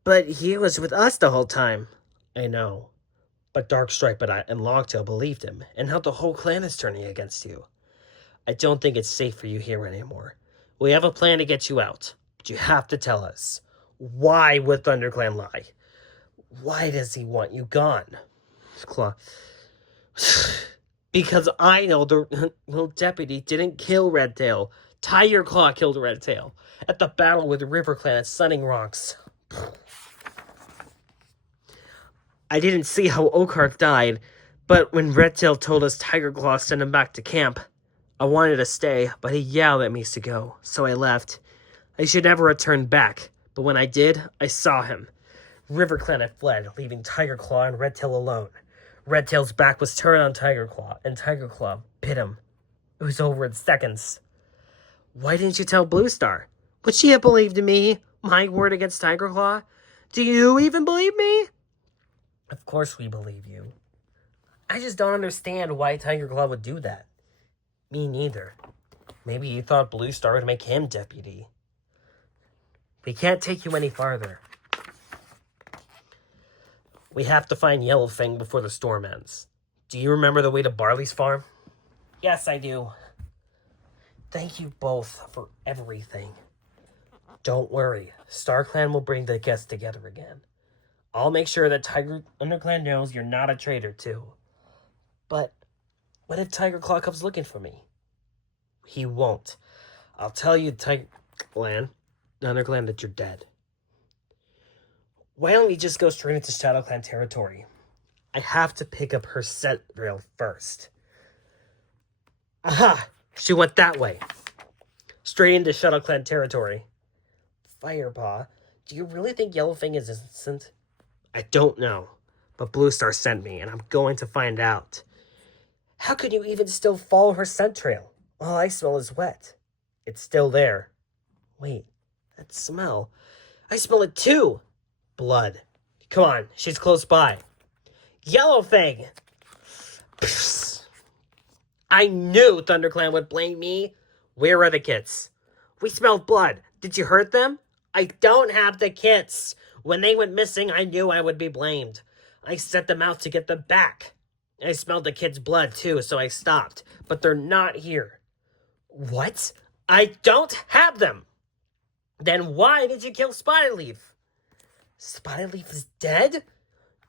But he was with us the whole time. I know. But Darkstripe and Longtail believed him, and now the whole clan is turning against you. I don't think it's safe for you here anymore. We have a plan to get you out, but you have to tell us. Why would ThunderClan lie? Why does he want you gone? Claw. Because I know the deputy didn't kill Redtail. Tiger Claw killed Redtail at the battle with RiverClan at Sunning Rocks. I didn't see how Oakheart died, but when Redtail told us Tiger Claw sent him back to camp, I wanted to stay, but he yelled at me to go, so I left. I should never return back, but when I did, I saw him. RiverClan had fled, leaving Tiger Claw and Redtail alone. Redtail's back was turned on Tiger Claw, and Tiger Claw bit him. It was over in seconds. Why didn't you tell Blue Star? Would she have believed me? My word against Tiger Claw? Do you even believe me? Of course we believe you. I just don't understand why Tiger Claw would do that. Me neither. Maybe you thought Blue Star would make him deputy. We can't take you any farther. We have to find Yellowfang before the storm ends. Do you remember the way to Barley's farm? Yes, I do. Thank you both for everything. Don't worry. StarClan will bring the guests together again. I'll make sure that ThunderClan knows you're not a traitor, too. But what if Tiger Claw comes looking for me? He won't. I'll tell you, ThunderClan, that you're dead. Why don't we just go straight into ShadowClan territory? I have to pick up her scent rail first. Aha! She went that way. Straight into ShadowClan territory. Firepaw, do you really think Yellowfang is innocent? I don't know, but Blue Star sent me, and I'm going to find out. How could you even still follow her scent trail? All I smell is wet. It's still there. Wait, that smell. I smell it too. Blood. Come on, she's close by. Yellowfang! Psst. I knew ThunderClan would blame me. Where are the kits? We smelled blood. Did you hurt them? I don't have the kits. When they went missing, I knew I would be blamed. I sent them out to get them back. I smelled the kids' blood too, so I stopped. But they're not here. What? I don't have them. Then why did you kill Spotted Leaf? Spotted Leaf is dead?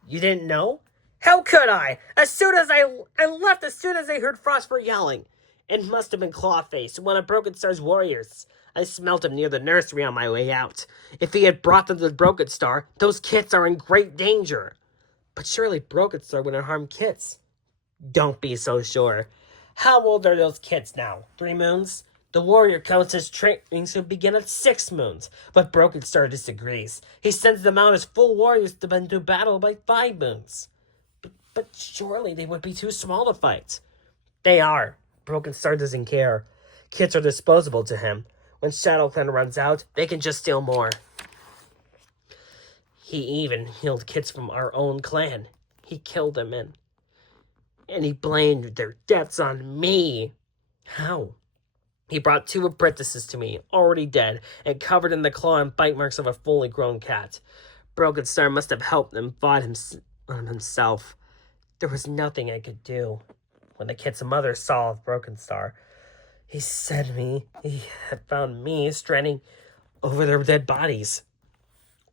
You didn't know? How could I? As soon as I left as soon as I heard Frostfur yelling. It must have been Clawface, one of Broken Star's warriors. I smelt him near the nursery on my way out. If he had brought them to Broken Star, those kits are in great danger. But surely Broken Star wouldn't harm kits. Don't be so sure. How old are those kits now? 3 moons? The warrior counts his training to begin at 6 moons, but Broken Star disagrees. He sends them out as full warriors to do battle by 5 moons. But surely they would be too small to fight. They are. Broken Star doesn't care. Kits are disposable to him. When ShadowClan runs out, they can just steal more. He even healed kits from our own clan. He killed them and he blamed their deaths on me. How? He brought 2 apprentices to me, already dead, and covered in the claw and bite marks of a fully grown cat. Broken Star must have helped them fight himself. There was nothing I could do. When the kid's mother saw Broken Star, he had found me stranding over their dead bodies.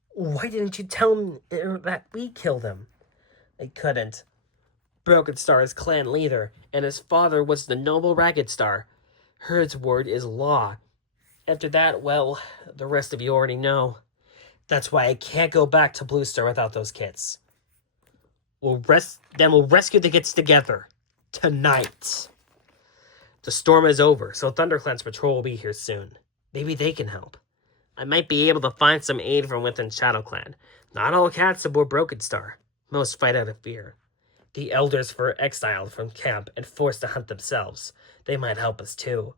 Why didn't you tell him that we killed him? I couldn't. Broken Star is clan leader, and his father was the noble Ragged Star. Herd's word is law. After that, well, the rest of you already know. That's why I can't go back to Blue Star without those kits. We'll rescue the kits together. Tonight. The storm is over, so ThunderClan's patrol will be here soon. Maybe they can help. I might be able to find some aid from within ShadowClan. Not all cats aboard Broken Star. Most fight out of fear. The elders were exiled from camp and forced to hunt themselves. They might help us too.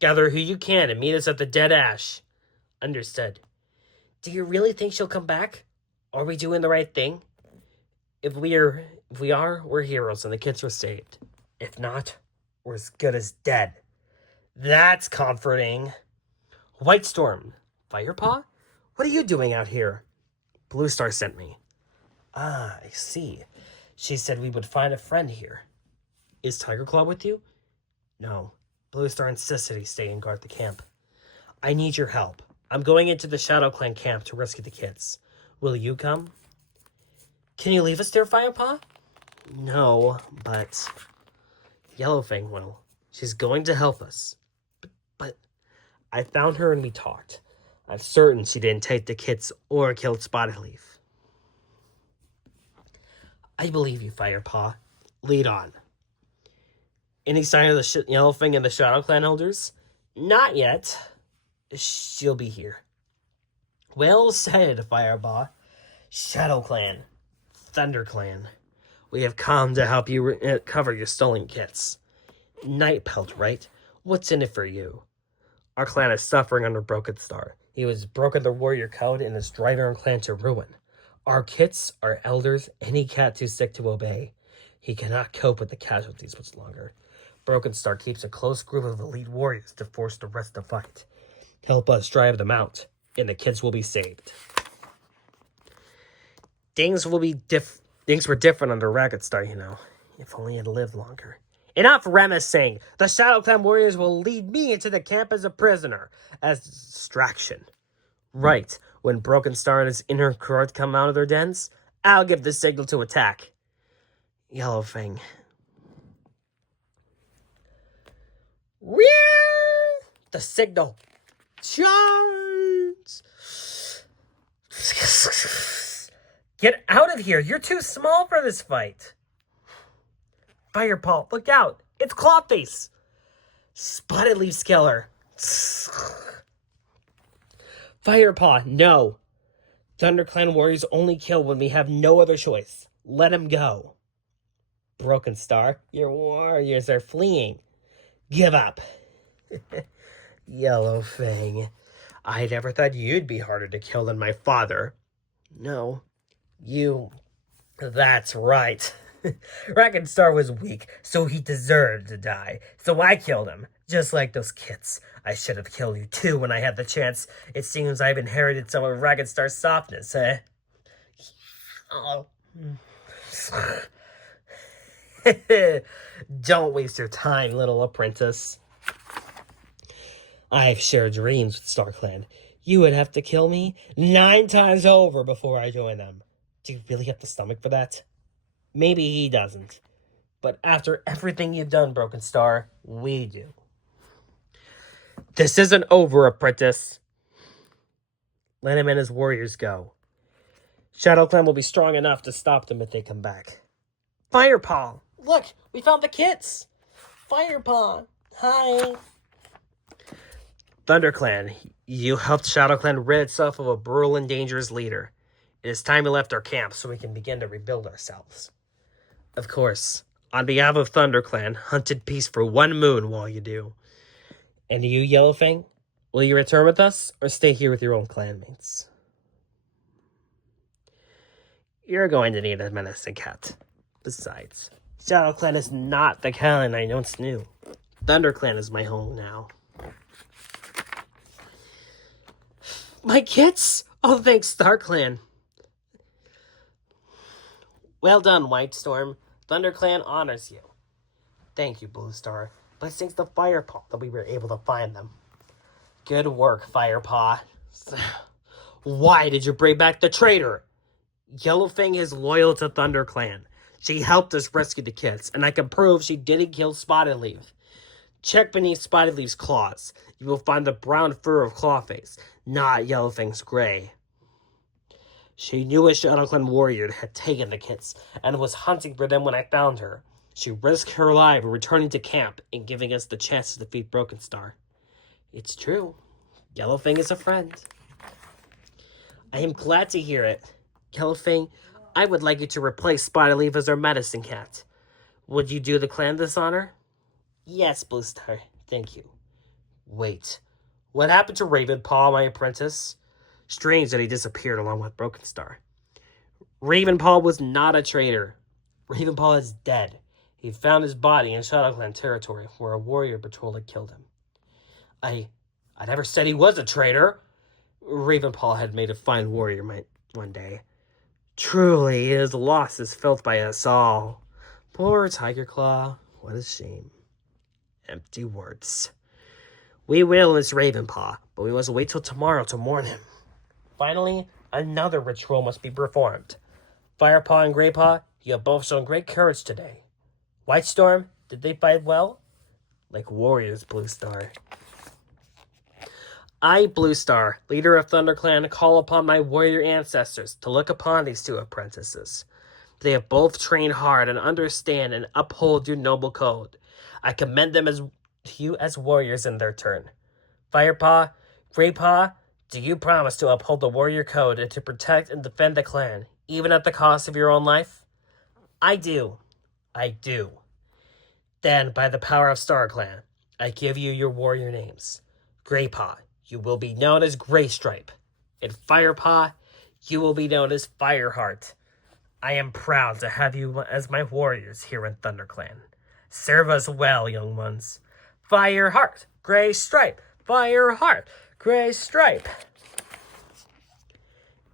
Gather who you can and meet us at the Dead Ash. Understood. Do you really think she'll come back? Are we doing the right thing? If we are, we're heroes and the kids are saved. If not, we're as good as dead. That's comforting. White Storm. Firepaw? What are you doing out here? Blue Star sent me. Ah, I see. She said we would find a friend here. Is Tiger Claw with you? No. Blue Star insisted he stay and guard the camp. I need your help. I'm going into the ShadowClan camp to rescue the kids. Will you come? Can you leave us there, Firepaw? No, but Yellowfang will. She's going to help us. But I found her and we talked. I'm certain she didn't take the kids or killed Spotted Leaf. I believe you, Firepaw. Lead on. Any sign of the Yellowfang and the ShadowClan elders? Not yet. She'll be here. Well said, Firepaw. ShadowClan. ThunderClan. We have come to help you recover your stolen kits. Night Pelt, right? What's in it for you? Our clan is suffering under Broken Star. He has broken the warrior code and is driving our clan to ruin. Our kits, our elders, any cat too sick to obey. He cannot cope with the casualties much longer. Broken Star keeps a close group of elite warriors to force the rest to fight. Help us drive them out, and the kids will be saved. Things were different under Ragged Star, you know. If only it lived longer. Enough reminiscing! The ShadowClan warriors will lead me into the camp as a prisoner, as a distraction. Right, when Broken Star and his inner court come out of their dens, I'll give the signal to attack. Yellowfang. The signal. Charge! Get out of here! You're too small for this fight! Firepaw, look out! It's Clawface! Spotted Leaf Killer! Firepaw, no! ThunderClan warriors only kill when we have no other choice. Let him go. Broken Star, your warriors are fleeing. Give up. Yellowfang, I never thought you'd be harder to kill than my father. No, you... That's right. Ragged Star was weak, so he deserved to die. So I killed him, just like those kits. I should have killed you too when I had the chance. It seems I've inherited some of Ragged Star's softness, eh? Oh. Don't waste your time, little apprentice. I've shared dreams with StarClan. You would have to kill me 9 times over before I join them. Do you really have the stomach for that? Maybe he doesn't. But after everything you've done, Broken Star, we do. This isn't over, apprentice. Let him and his warriors go. ShadowClan will be strong enough to stop them if they come back. Firepaw! Look, we found the kits! Firepaw! Hi! ThunderClan, you helped ShadowClan rid itself of a brutal and dangerous leader. It is time we left our camp so we can begin to rebuild ourselves. Of course, on behalf of ThunderClan, hunt in peace for 1 moon while you do. And you, Yellowfang, will you return with us or stay here with your own clanmates? You're going to need a menacing cat. Besides, ShadowClan is not the clan I once knew. ThunderClan is my home now. My kits? Oh, thanks, StarClan. Well done, White Storm. ThunderClan honors you. Thank you, Blue Star. But thanks to Firepaw that we were able to find them. Good work, Firepaw. Why did you bring back the traitor? Yellowfang is loyal to ThunderClan. She helped us rescue the kids, and I can prove she didn't kill Spotted Leaf. Check beneath Spotted Leaf's claws. You will find the brown fur of Clawface, not Yellowfang's gray. She knew a ShadowClan warrior had taken the kits and was hunting for them when I found her. She risked her life returning to camp and giving us the chance to defeat Broken Star. It's true. Yellowfang is a friend. I am glad to hear it. Yellowfang, I would like you to replace Spotted Leaf as our medicine cat. Would you do the clan this honor? Yes, Blue Star. Thank you. Wait. What happened to Ravenpaw, my apprentice? Strange that he disappeared along with Broken Star. Ravenpaw was not a traitor. Ravenpaw is dead. He found his body in ShadowClan territory where a warrior patrol had killed him. I never said he was a traitor. Ravenpaw had made a fine warrior one day. Truly, his loss is felt by us all. Poor Tiger Claw. What a shame. Empty words. We will miss Ravenpaw, but we must wait till tomorrow to mourn him. Finally, another ritual must be performed. Firepaw and Greypaw, you have both shown great courage today. White Storm, did they fight well? Like warriors, Blue Star. I, Blue Star, leader of ThunderClan, call upon my warrior ancestors to look upon these 2 apprentices. They have both trained hard and understand and uphold your noble code. I commend them to you as warriors in their turn. Firepaw, Greypaw, do you promise to uphold the warrior code and to protect and defend the clan, even at the cost of your own life? I do. I do. Then, by the power of StarClan, I give you your warrior names. Greypaw, you will be known as Greystripe. And Firepaw, you will be known as Fireheart. I am proud to have you as my warriors here in ThunderClan. Serve us well, young ones. Fireheart, Greystripe, Fireheart, Greystripe.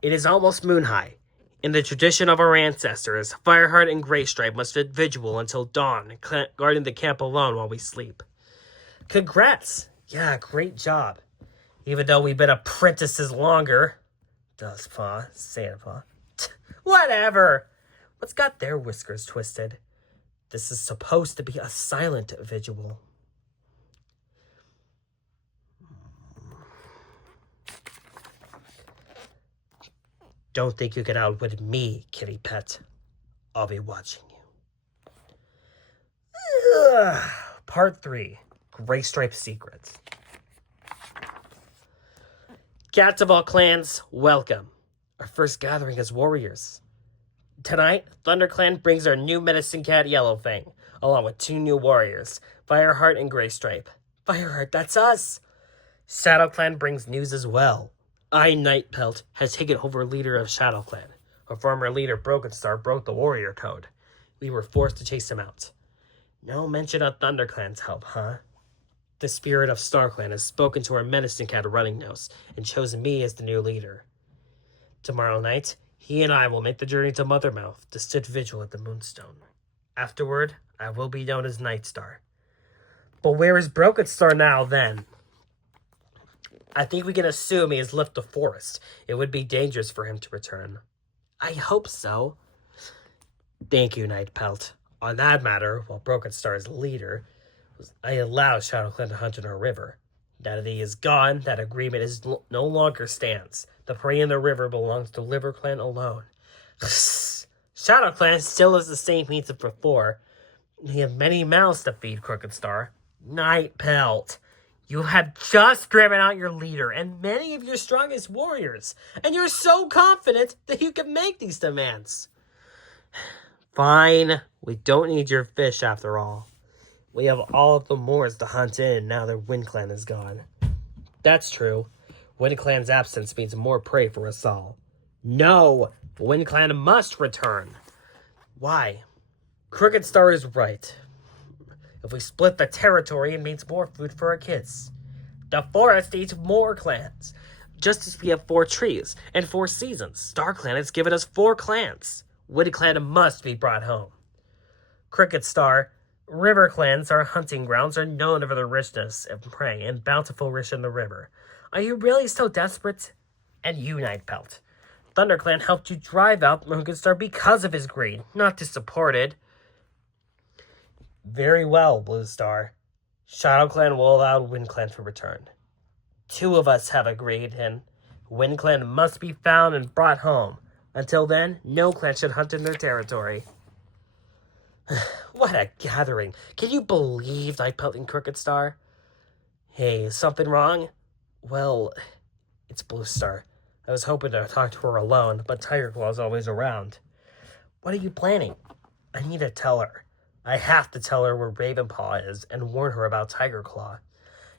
It is almost moon high. In the tradition of our ancestors, Fireheart and Greystripe must fit vigil until dawn, guarding the camp alone while we sleep. Congrats! Yeah, great job. Even though we've been apprentices longer. Dustpaw, Sandpaw. Whatever! What's got their whiskers twisted? This is supposed to be a silent vigil. Don't think you can outwit me, kitty pet. I'll be watching you. Part 3. Greystripe's Secrets. Cats of all clans, welcome. Our first gathering as warriors. Tonight, ThunderClan brings our new medicine cat, Yellowfang, along with 2 new warriors, Fireheart and Greystripe. Fireheart, that's us! ShadowClan brings news as well. Nightpelt has taken over leader of ShadowClan. Our former leader, Brokenstar, broke the warrior code. We were forced to chase him out. No mention of ThunderClan's help, huh? The spirit of StarClan has spoken to our medicine cat Running Nose and chosen me as the new leader. Tomorrow night, he and I will make the journey to Mothermouth to sit vigil at the Moonstone. Afterward, I will be known as Nightstar. But where is Brokenstar now, then? I think we can assume he has left the forest. It would be dangerous for him to return. I hope so. Thank you, Nightpelt. On that matter, while Brokenstar's leader, I allow ShadowClan to hunt in our river. Now that he is gone, that agreement no longer stands. The prey in the river belongs to LiverClan alone. ShadowClan still has the same needs as before. We have many mouths to feed, Crooked Star. Nightpelt, you have just driven out your leader and many of your strongest warriors, and you're so confident that you can make these demands. Fine, we don't need your fish after all. We have all of the moors to hunt in now that WindClan is gone. That's true. WindClan's absence means more prey for us all. No! WindClan must return. Why? Crooked Star is right. If we split the territory, it means more food for our kids. The forest needs more clans. Just as we have 4 trees and 4 seasons, StarClan has given us 4 clans. WindClan must be brought home. Crooked Star, river clans, our hunting grounds, are known for their richness of prey and bountiful rich in the river. Are you really so desperate? And you, Nightpelt. ThunderClan helped you drive out Crooked Star because of his greed, not to support it. Very well, Blue Star. ShadowClan will allow WindClan to return. 2 of us have agreed, and WindClan must be found and brought home. Until then, no clan should hunt in their territory. What a gathering. Can you believe Nightpelt and Crooked Star? Hey, is something wrong? Well, it's Blue Star. I was hoping to talk to her alone, but Tiger Claw's always around. What are you planning? I need to tell her. I have to tell her where Ravenpaw is and warn her about Tiger Claw.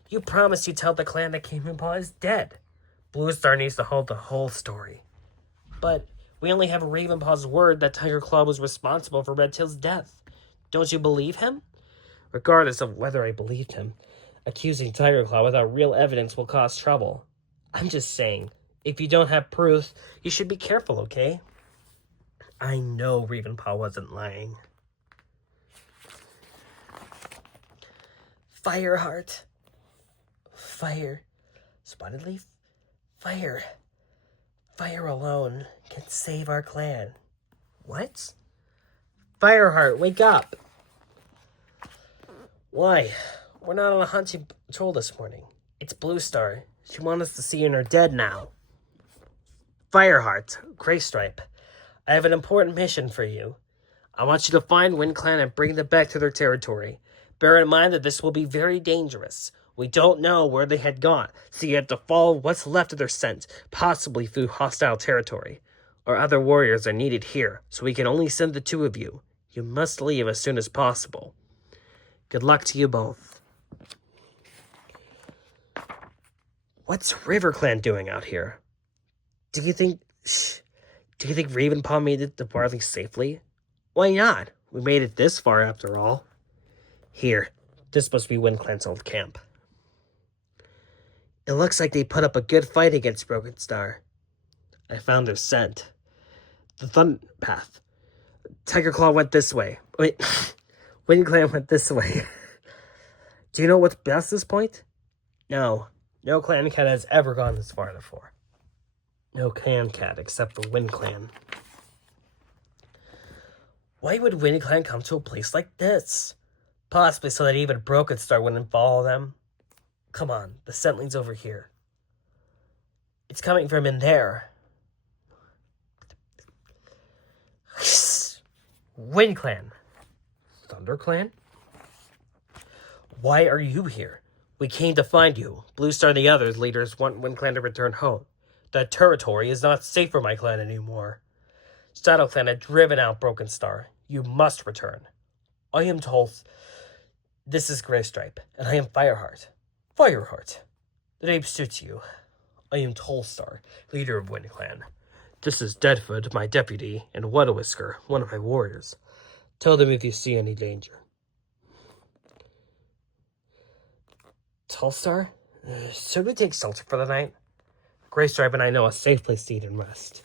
You promised you'd tell the clan that Ravenpaw is dead. Blue Star needs to hold the whole story. But we only have Ravenpaw's word that Tiger Claw was responsible for Redtail's death. Don't you believe him? Regardless of whether I believed him, accusing Tiger Claw without real evidence will cause trouble. I'm just saying, if you don't have proof, you should be careful, okay? I know Ravenpaw wasn't lying. Fireheart. Fire. Spotted Leaf. Fire. Fire alone can save our clan. What? Fireheart, wake up. Why? We're not on a hunting patrol this morning. It's Blue Star. She wants us to see her dead now. Fireheart, Greystripe, I have an important mission for you. I want you to find WindClan and bring them back to their territory. Bear in mind that this will be very dangerous. We don't know where they had gone, so you have to follow what's left of their scent, possibly through hostile territory. Our other warriors are needed here, so we can only send the 2 of you. You must leave as soon as possible. Good luck to you both. What's WindClan doing out here? Do you think Ravenpaw made it to Barley safely? Why not? We made it this far after all. Here, this must be WindClan's old camp. It looks like they put up a good fight against Broken Star. I found their scent. The Thunder Path. Tiger Claw went this way. Wait, WindClan went this way. Do you know what's past this point? No. No clan cat has ever gone this far before. No clan cat except for WindClan. Why would WindClan come to a place like this? Possibly so that even Broken Star wouldn't follow them. Come on, the scent leads over here. It's coming from in there. WindClan. ThunderClan? Why are you here? We came to find you. Blue Star and the other leaders want WindClan to return home. That territory is not safe for my clan anymore. ShadowClan had driven out Broken Star. You must return. I am told... This is Greystripe, and I am Fireheart. Fireheart. The name suits you. I am Tallstar, leader of WindClan. This is Deadfoot, my deputy, and Whisker, one of my warriors. Tell them if you see any danger. Tallstar? Should we take shelter for the night? Greystripe and I know a safe place to eat and rest.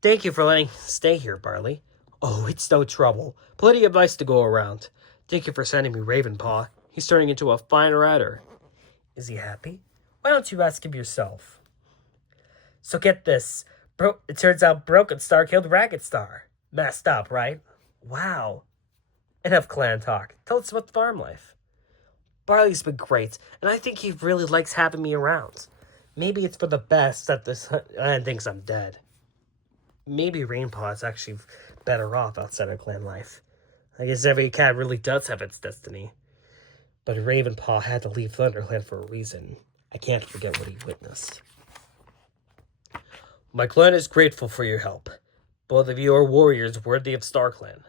Thank you for letting us stay here, Barley. Oh, it's no trouble. Plenty of ice to go around. Thank you for sending me Ravenpaw. He's turning into a fine rider. Is he happy? Why don't you ask him yourself? So get this. It turns out Broken Star killed Ragged Star. Messed up, right? Wow. Enough clan talk. Tell us about farm life. Barley's been great, and I think he really likes having me around. Maybe it's for the best that this clan thinks I'm dead. Maybe Rainpaw is actually better off outside of clan life. I guess every cat really does have its destiny. But Ravenpaw had to leave ThunderClan for a reason. I can't forget what he witnessed. My clan is grateful for your help. Both of you are warriors worthy of StarClan.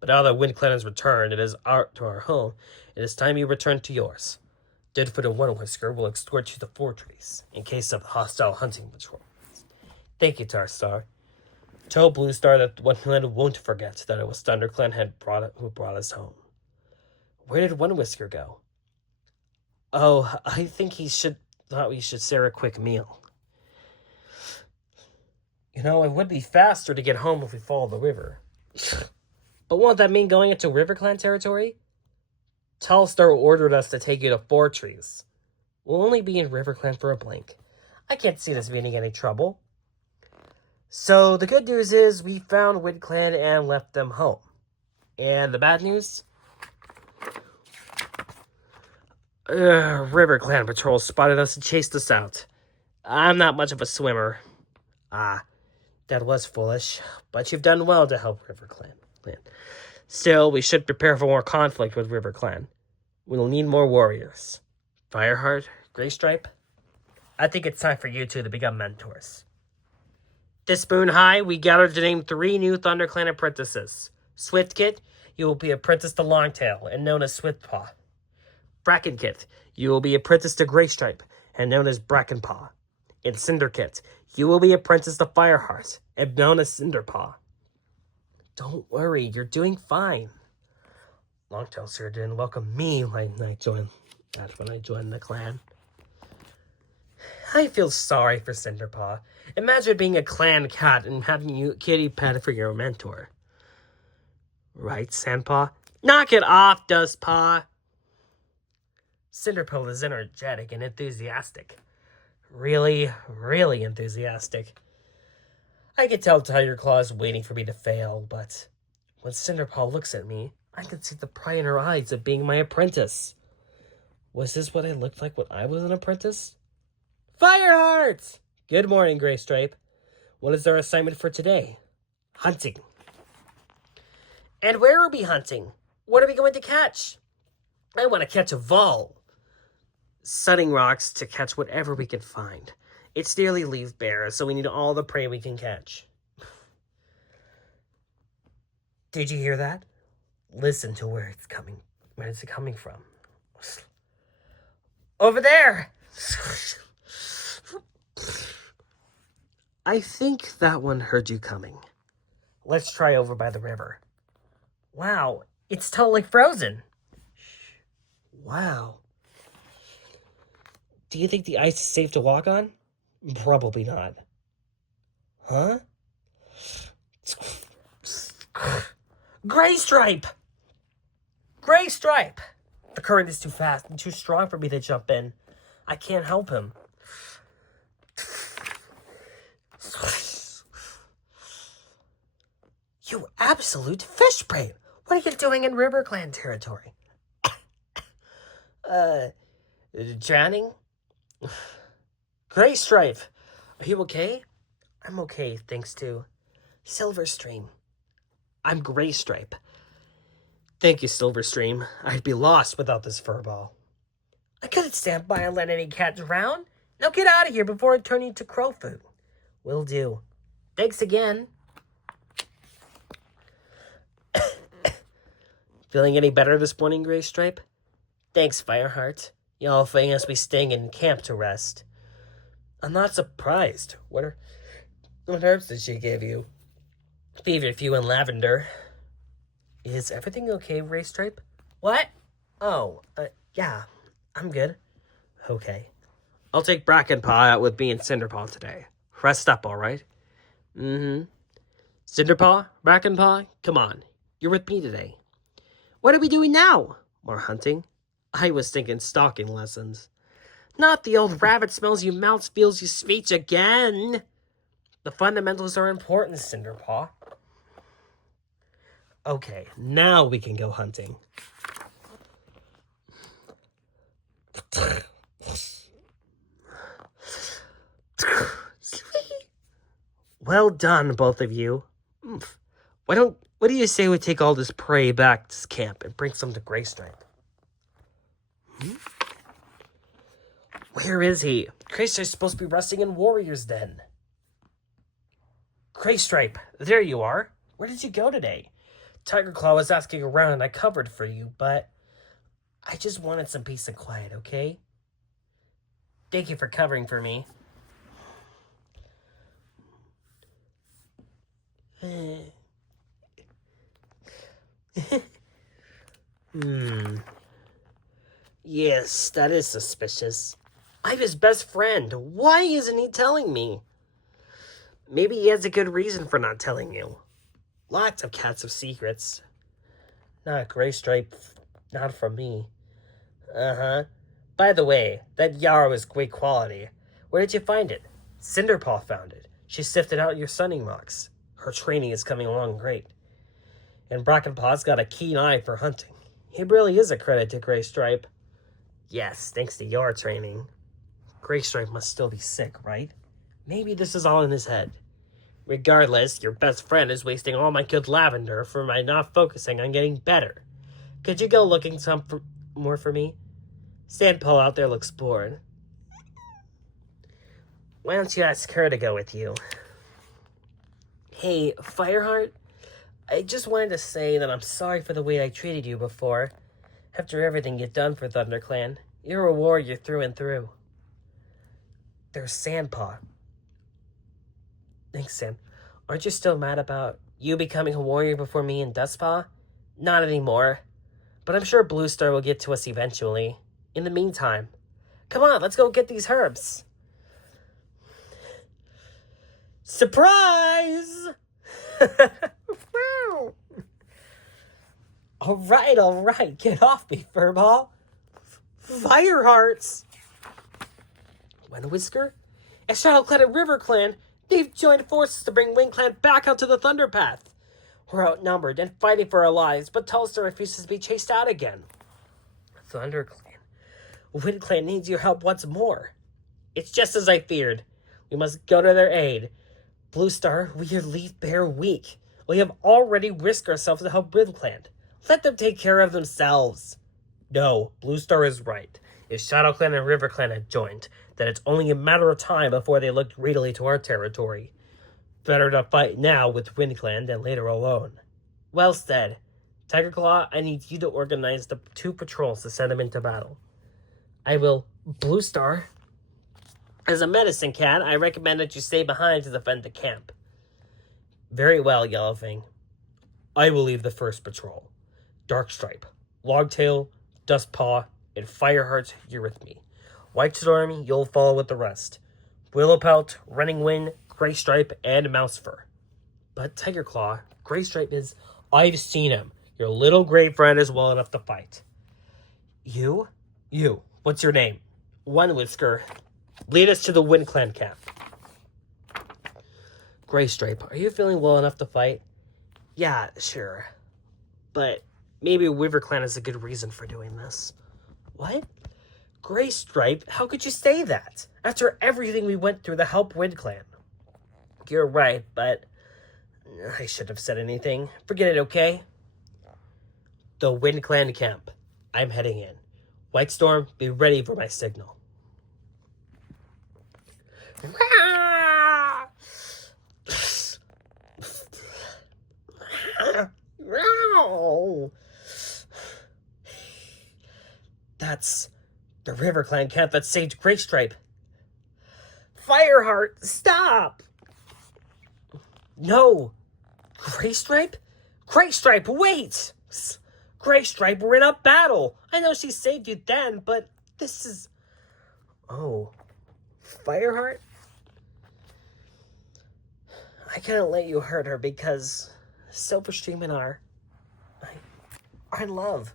But now that WindClan has returned to our home, it is time you return to yours. Deadfoot and Whisker will escort you to Fortress in case of hostile hunting patrol. Thank you, Tarstar. Tell Blue Star that WindClan won't forget that it was ThunderClan who brought us home. Where did Whisker go? Oh, I think thought we should share a quick meal. You know, it would be faster to get home if we follow the river. But won't that mean going into RiverClan territory? Tallstar ordered us to take you to Fortress. We'll only be in RiverClan for a blink. I can't see this meaning any trouble. So the good news is we found WindClan and left them home. And the bad news? RiverClan patrol spotted us and chased us out. I'm not much of a swimmer. That was foolish, but you've done well to help RiverClan. Still, we should prepare for more conflict with RiverClan. We'll need more warriors. Fireheart, Greystripe, I think it's time for you two to become mentors. This moon high, we gathered to name 3 new ThunderClan apprentices. Swiftkit, you will be apprentice to Longtail and known as Swiftpaw. Brackenkit, you will be apprentice to Greystripe and known as Brackenpaw. And Cinderkit, you will be apprentice to Fireheart and known as Cinderpaw. Don't worry, you're doing fine. Longtail sir didn't welcome me when I joined the clan. I feel sorry for Cinderpaw. Imagine being a clan cat and having you kitty pet for your mentor. Right, Sandpaw? Knock it off, Dustpaw! Cinderpaw is energetic and enthusiastic. Really, really enthusiastic. I can tell Tiger Claw is waiting for me to fail, but when Cinderpaw looks at me, I can see the pride in her eyes of being my apprentice. Was this what I looked like when I was an apprentice? Fireheart! Good morning, Greystripe. What is our assignment for today? Hunting. And where are we hunting? What are we going to catch? I want to catch a vol. Sunning rocks to catch whatever we can find. It's nearly leaf bare, so we need all the prey we can catch. Did you hear that? Listen to where it's coming. Where is it coming from? Over there! I think that one heard you coming. Let's try over by the river. Wow, it's totally frozen. Wow. Do you think the ice is safe to walk on? Probably not. Huh? Gray Stripe! Gray Stripe! The current is too fast and too strong for me to jump in. I can't help him. You absolute fish brain! What are you doing in RiverClan territory? Drowning? Gray Stripe, are you okay? I'm okay, thanks to Silverstream. I'm Gray Stripe. Thank you, Silverstream. I'd be lost without this furball. I couldn't stand by and let any cat drown. Now get out of here before I turn you to crow food. Will do. Thanks again. Feeling any better this morning, Gray Stripe? Thanks, Fireheart. Yellowfang has me staying in camp to rest. I'm not surprised. What herbs did she give you? Favorite few in lavender. Is everything okay, Gray Stripe? What? Oh, yeah, I'm good. Okay. I'll take Brackenpaw out with me and Cinderpaw today. Rest up, all right? Mm-hmm. Cinderpaw, Brackenpaw, come on. You're with me today. What are we doing now? More hunting? I was thinking stalking lessons. Not the old rabbit smells you mouth feels you speech again. The fundamentals are important, Cinderpaw. Okay, now we can go hunting. Well done, both of you. What do you say we take all this prey back to camp and bring some to Gray Stripe? Where is he? Gray Stripe's supposed to be resting in Warrior's Den. Gray Stripe, there you are. Where did you go today? Tiger Claw was asking around and I covered for you, but I just wanted some peace and quiet, okay? Thank you for covering for me. Yes, that is suspicious. I'm his best friend. Why isn't he telling me? Maybe he has a good reason for not telling you. Lots of cats have secrets. Not Gray Stripe, not from me. Uh-huh. By the way, that yarrow is great quality. Where did you find it? Cinderpaw found it. She sifted out your sunning rocks. Her training is coming along great. And Brackenpaw's got a keen eye for hunting. He really is a credit to Gray Stripe. Yes, thanks to your training. Gray Stripe must still be sick, right? Maybe this is all in his head. Regardless, your best friend is wasting all my good lavender for my not focusing on getting better. Could you go looking more for me? Sandpaw out there looks bored. Why don't you ask her to go with you? Hey, Fireheart, I just wanted to say that I'm sorry for the way I treated you before. After everything you've done for ThunderClan, you're a warrior through and through. There's Sandpaw. Thanks, Sam. Aren't you still mad about you becoming a warrior before me and Dustpaw? Not anymore. But I'm sure Blue Star will get to us eventually. In the meantime, come on, let's go get these herbs. Surprise! All right, get off me, Furball. Fire hearts. Windwhisker? A ShadowClan and RiverClan, they've joined forces to bring WindClan back out to the Thunder Path. We're outnumbered and fighting for our lives, but Telstar refuses to be chased out again. ThunderClan. WindClan needs your help once more. It's just as I feared. We must go to their aid. Blue Star, we are Leaf Bear weak. We have already risked ourselves to help WindClan. Let them take care of themselves. No, Blue Star is right. If ShadowClan and RiverClan had joined, then it's only a matter of time before they looked greedily to our territory. Better to fight now with WindClan than later alone. Well said. Tiger Claw, I need you to organize the 2 patrols to send them into battle. I will. Blue Star. As a medicine cat, I recommend that you stay behind to defend the camp. Very well, Yellowfang. I will leave the 1st patrol. Darkstripe, Logtail, Dustpaw, and Fireheart, you're with me. Whitestorm, you'll follow with the rest. Willowpelt, Running Wind, Greystripe, and Mousefur. But Tiger Claw, Greystripe is... I've seen him. Your little gray friend is well enough to fight. You? You. What's your name? One Whisker. Lead us to the WindClan camp. Greystripe, are you feeling well enough to fight? Yeah, sure. But maybe WindClan is a good reason for doing this. What? Greystripe, how could you say that? After everything we went through to help WindClan. You're right, but I shouldn't have said anything. Forget it, okay? The WindClan camp. I'm heading in. Whitestorm, be ready for my signal. That's the WindClan camp that saved Greystripe. Fireheart, stop! No! Greystripe? Greystripe, wait! Greystripe, we're in a battle! I know she saved you then, but this is... Oh. Fireheart? I couldn't let you hurt her because Silverstream and I are in love.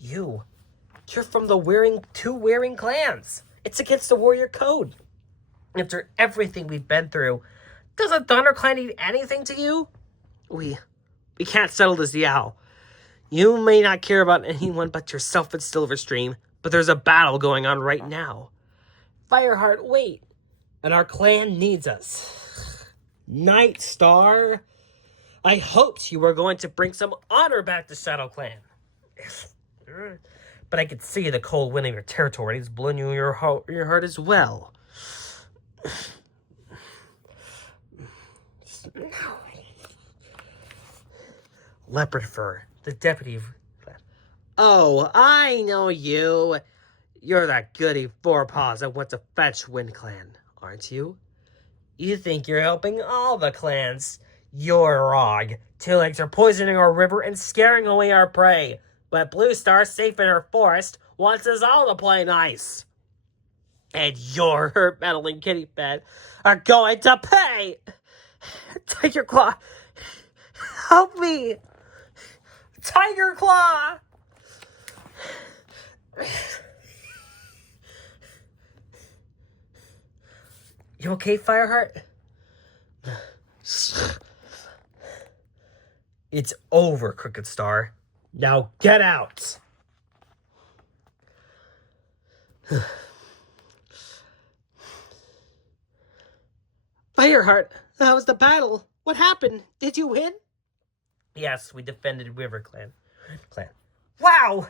You're from the two wearing clans. It's against the warrior code. After everything we've been through, doesn't ThunderClan need anything to you? We can't settle this now. You may not care about anyone but yourself at Silverstream, but there's a battle going on right now. Fireheart, wait. And our clan needs us. Night Star, I hoped you were going to bring some honor back to Shadow Clan. But I could see the cold wind of your territory is blowing you your heart as well. Leopard Fur, the deputy. Oh, I know you. You're that goody four-paws that went to fetch WindClan, aren't you? You think you're helping all the clans. You're wrong. Two Legs are poisoning our river and scaring away our prey. But Blue Star, safe in her forest, wants us all to play nice. And your hurt meddling kitty pet are going to pay. Tiger Claw, help me. Tiger Claw. You okay, Fireheart? It's over, Crooked Star. Now get out! Fireheart, how was the battle? What happened? Did you win? Yes, we defended WindClan. Wow!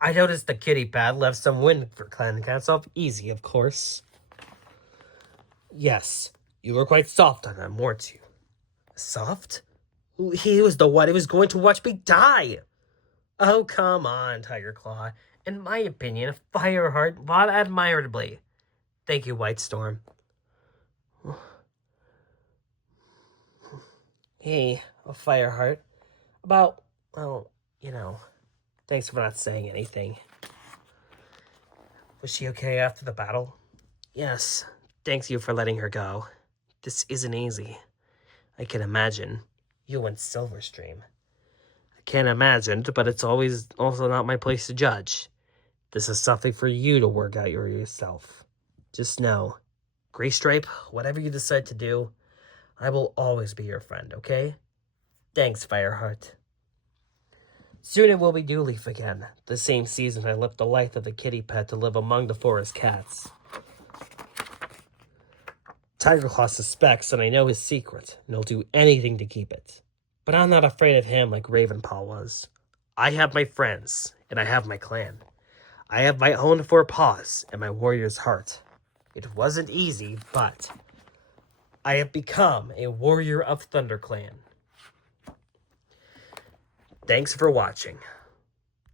I noticed the kitty pad left some WindClan cats off easy, of course. Yes, you were quite soft on them, weren't you? Soft? He was the one who was going to watch me die. Oh, come on, Tiger Claw. In my opinion, Fireheart fought admirably. Thank you, Whitestorm. Hey, Fireheart. About, well, thanks for not saying anything. Was she okay after the battle? Yes. Thanks you for letting her go. This isn't easy. I can imagine. You went Silverstream. I can't imagine, but it's always also not my place to judge. This is something for you to work out yourself. Just know, Greystripe, whatever you decide to do, I will always be your friend, okay? Thanks, Fireheart. Soon it will be Dewleaf again. The same season I left the life of the kitty pet to live among the forest cats. Tiger Claw suspects that I know his secret, and he'll do anything to keep it. But I'm not afraid of him like Ravenpaw was. I have my friends, and I have my clan. I have my own 4 paws and my warrior's heart. It wasn't easy, but I have become a warrior of ThunderClan. Thanks for watching.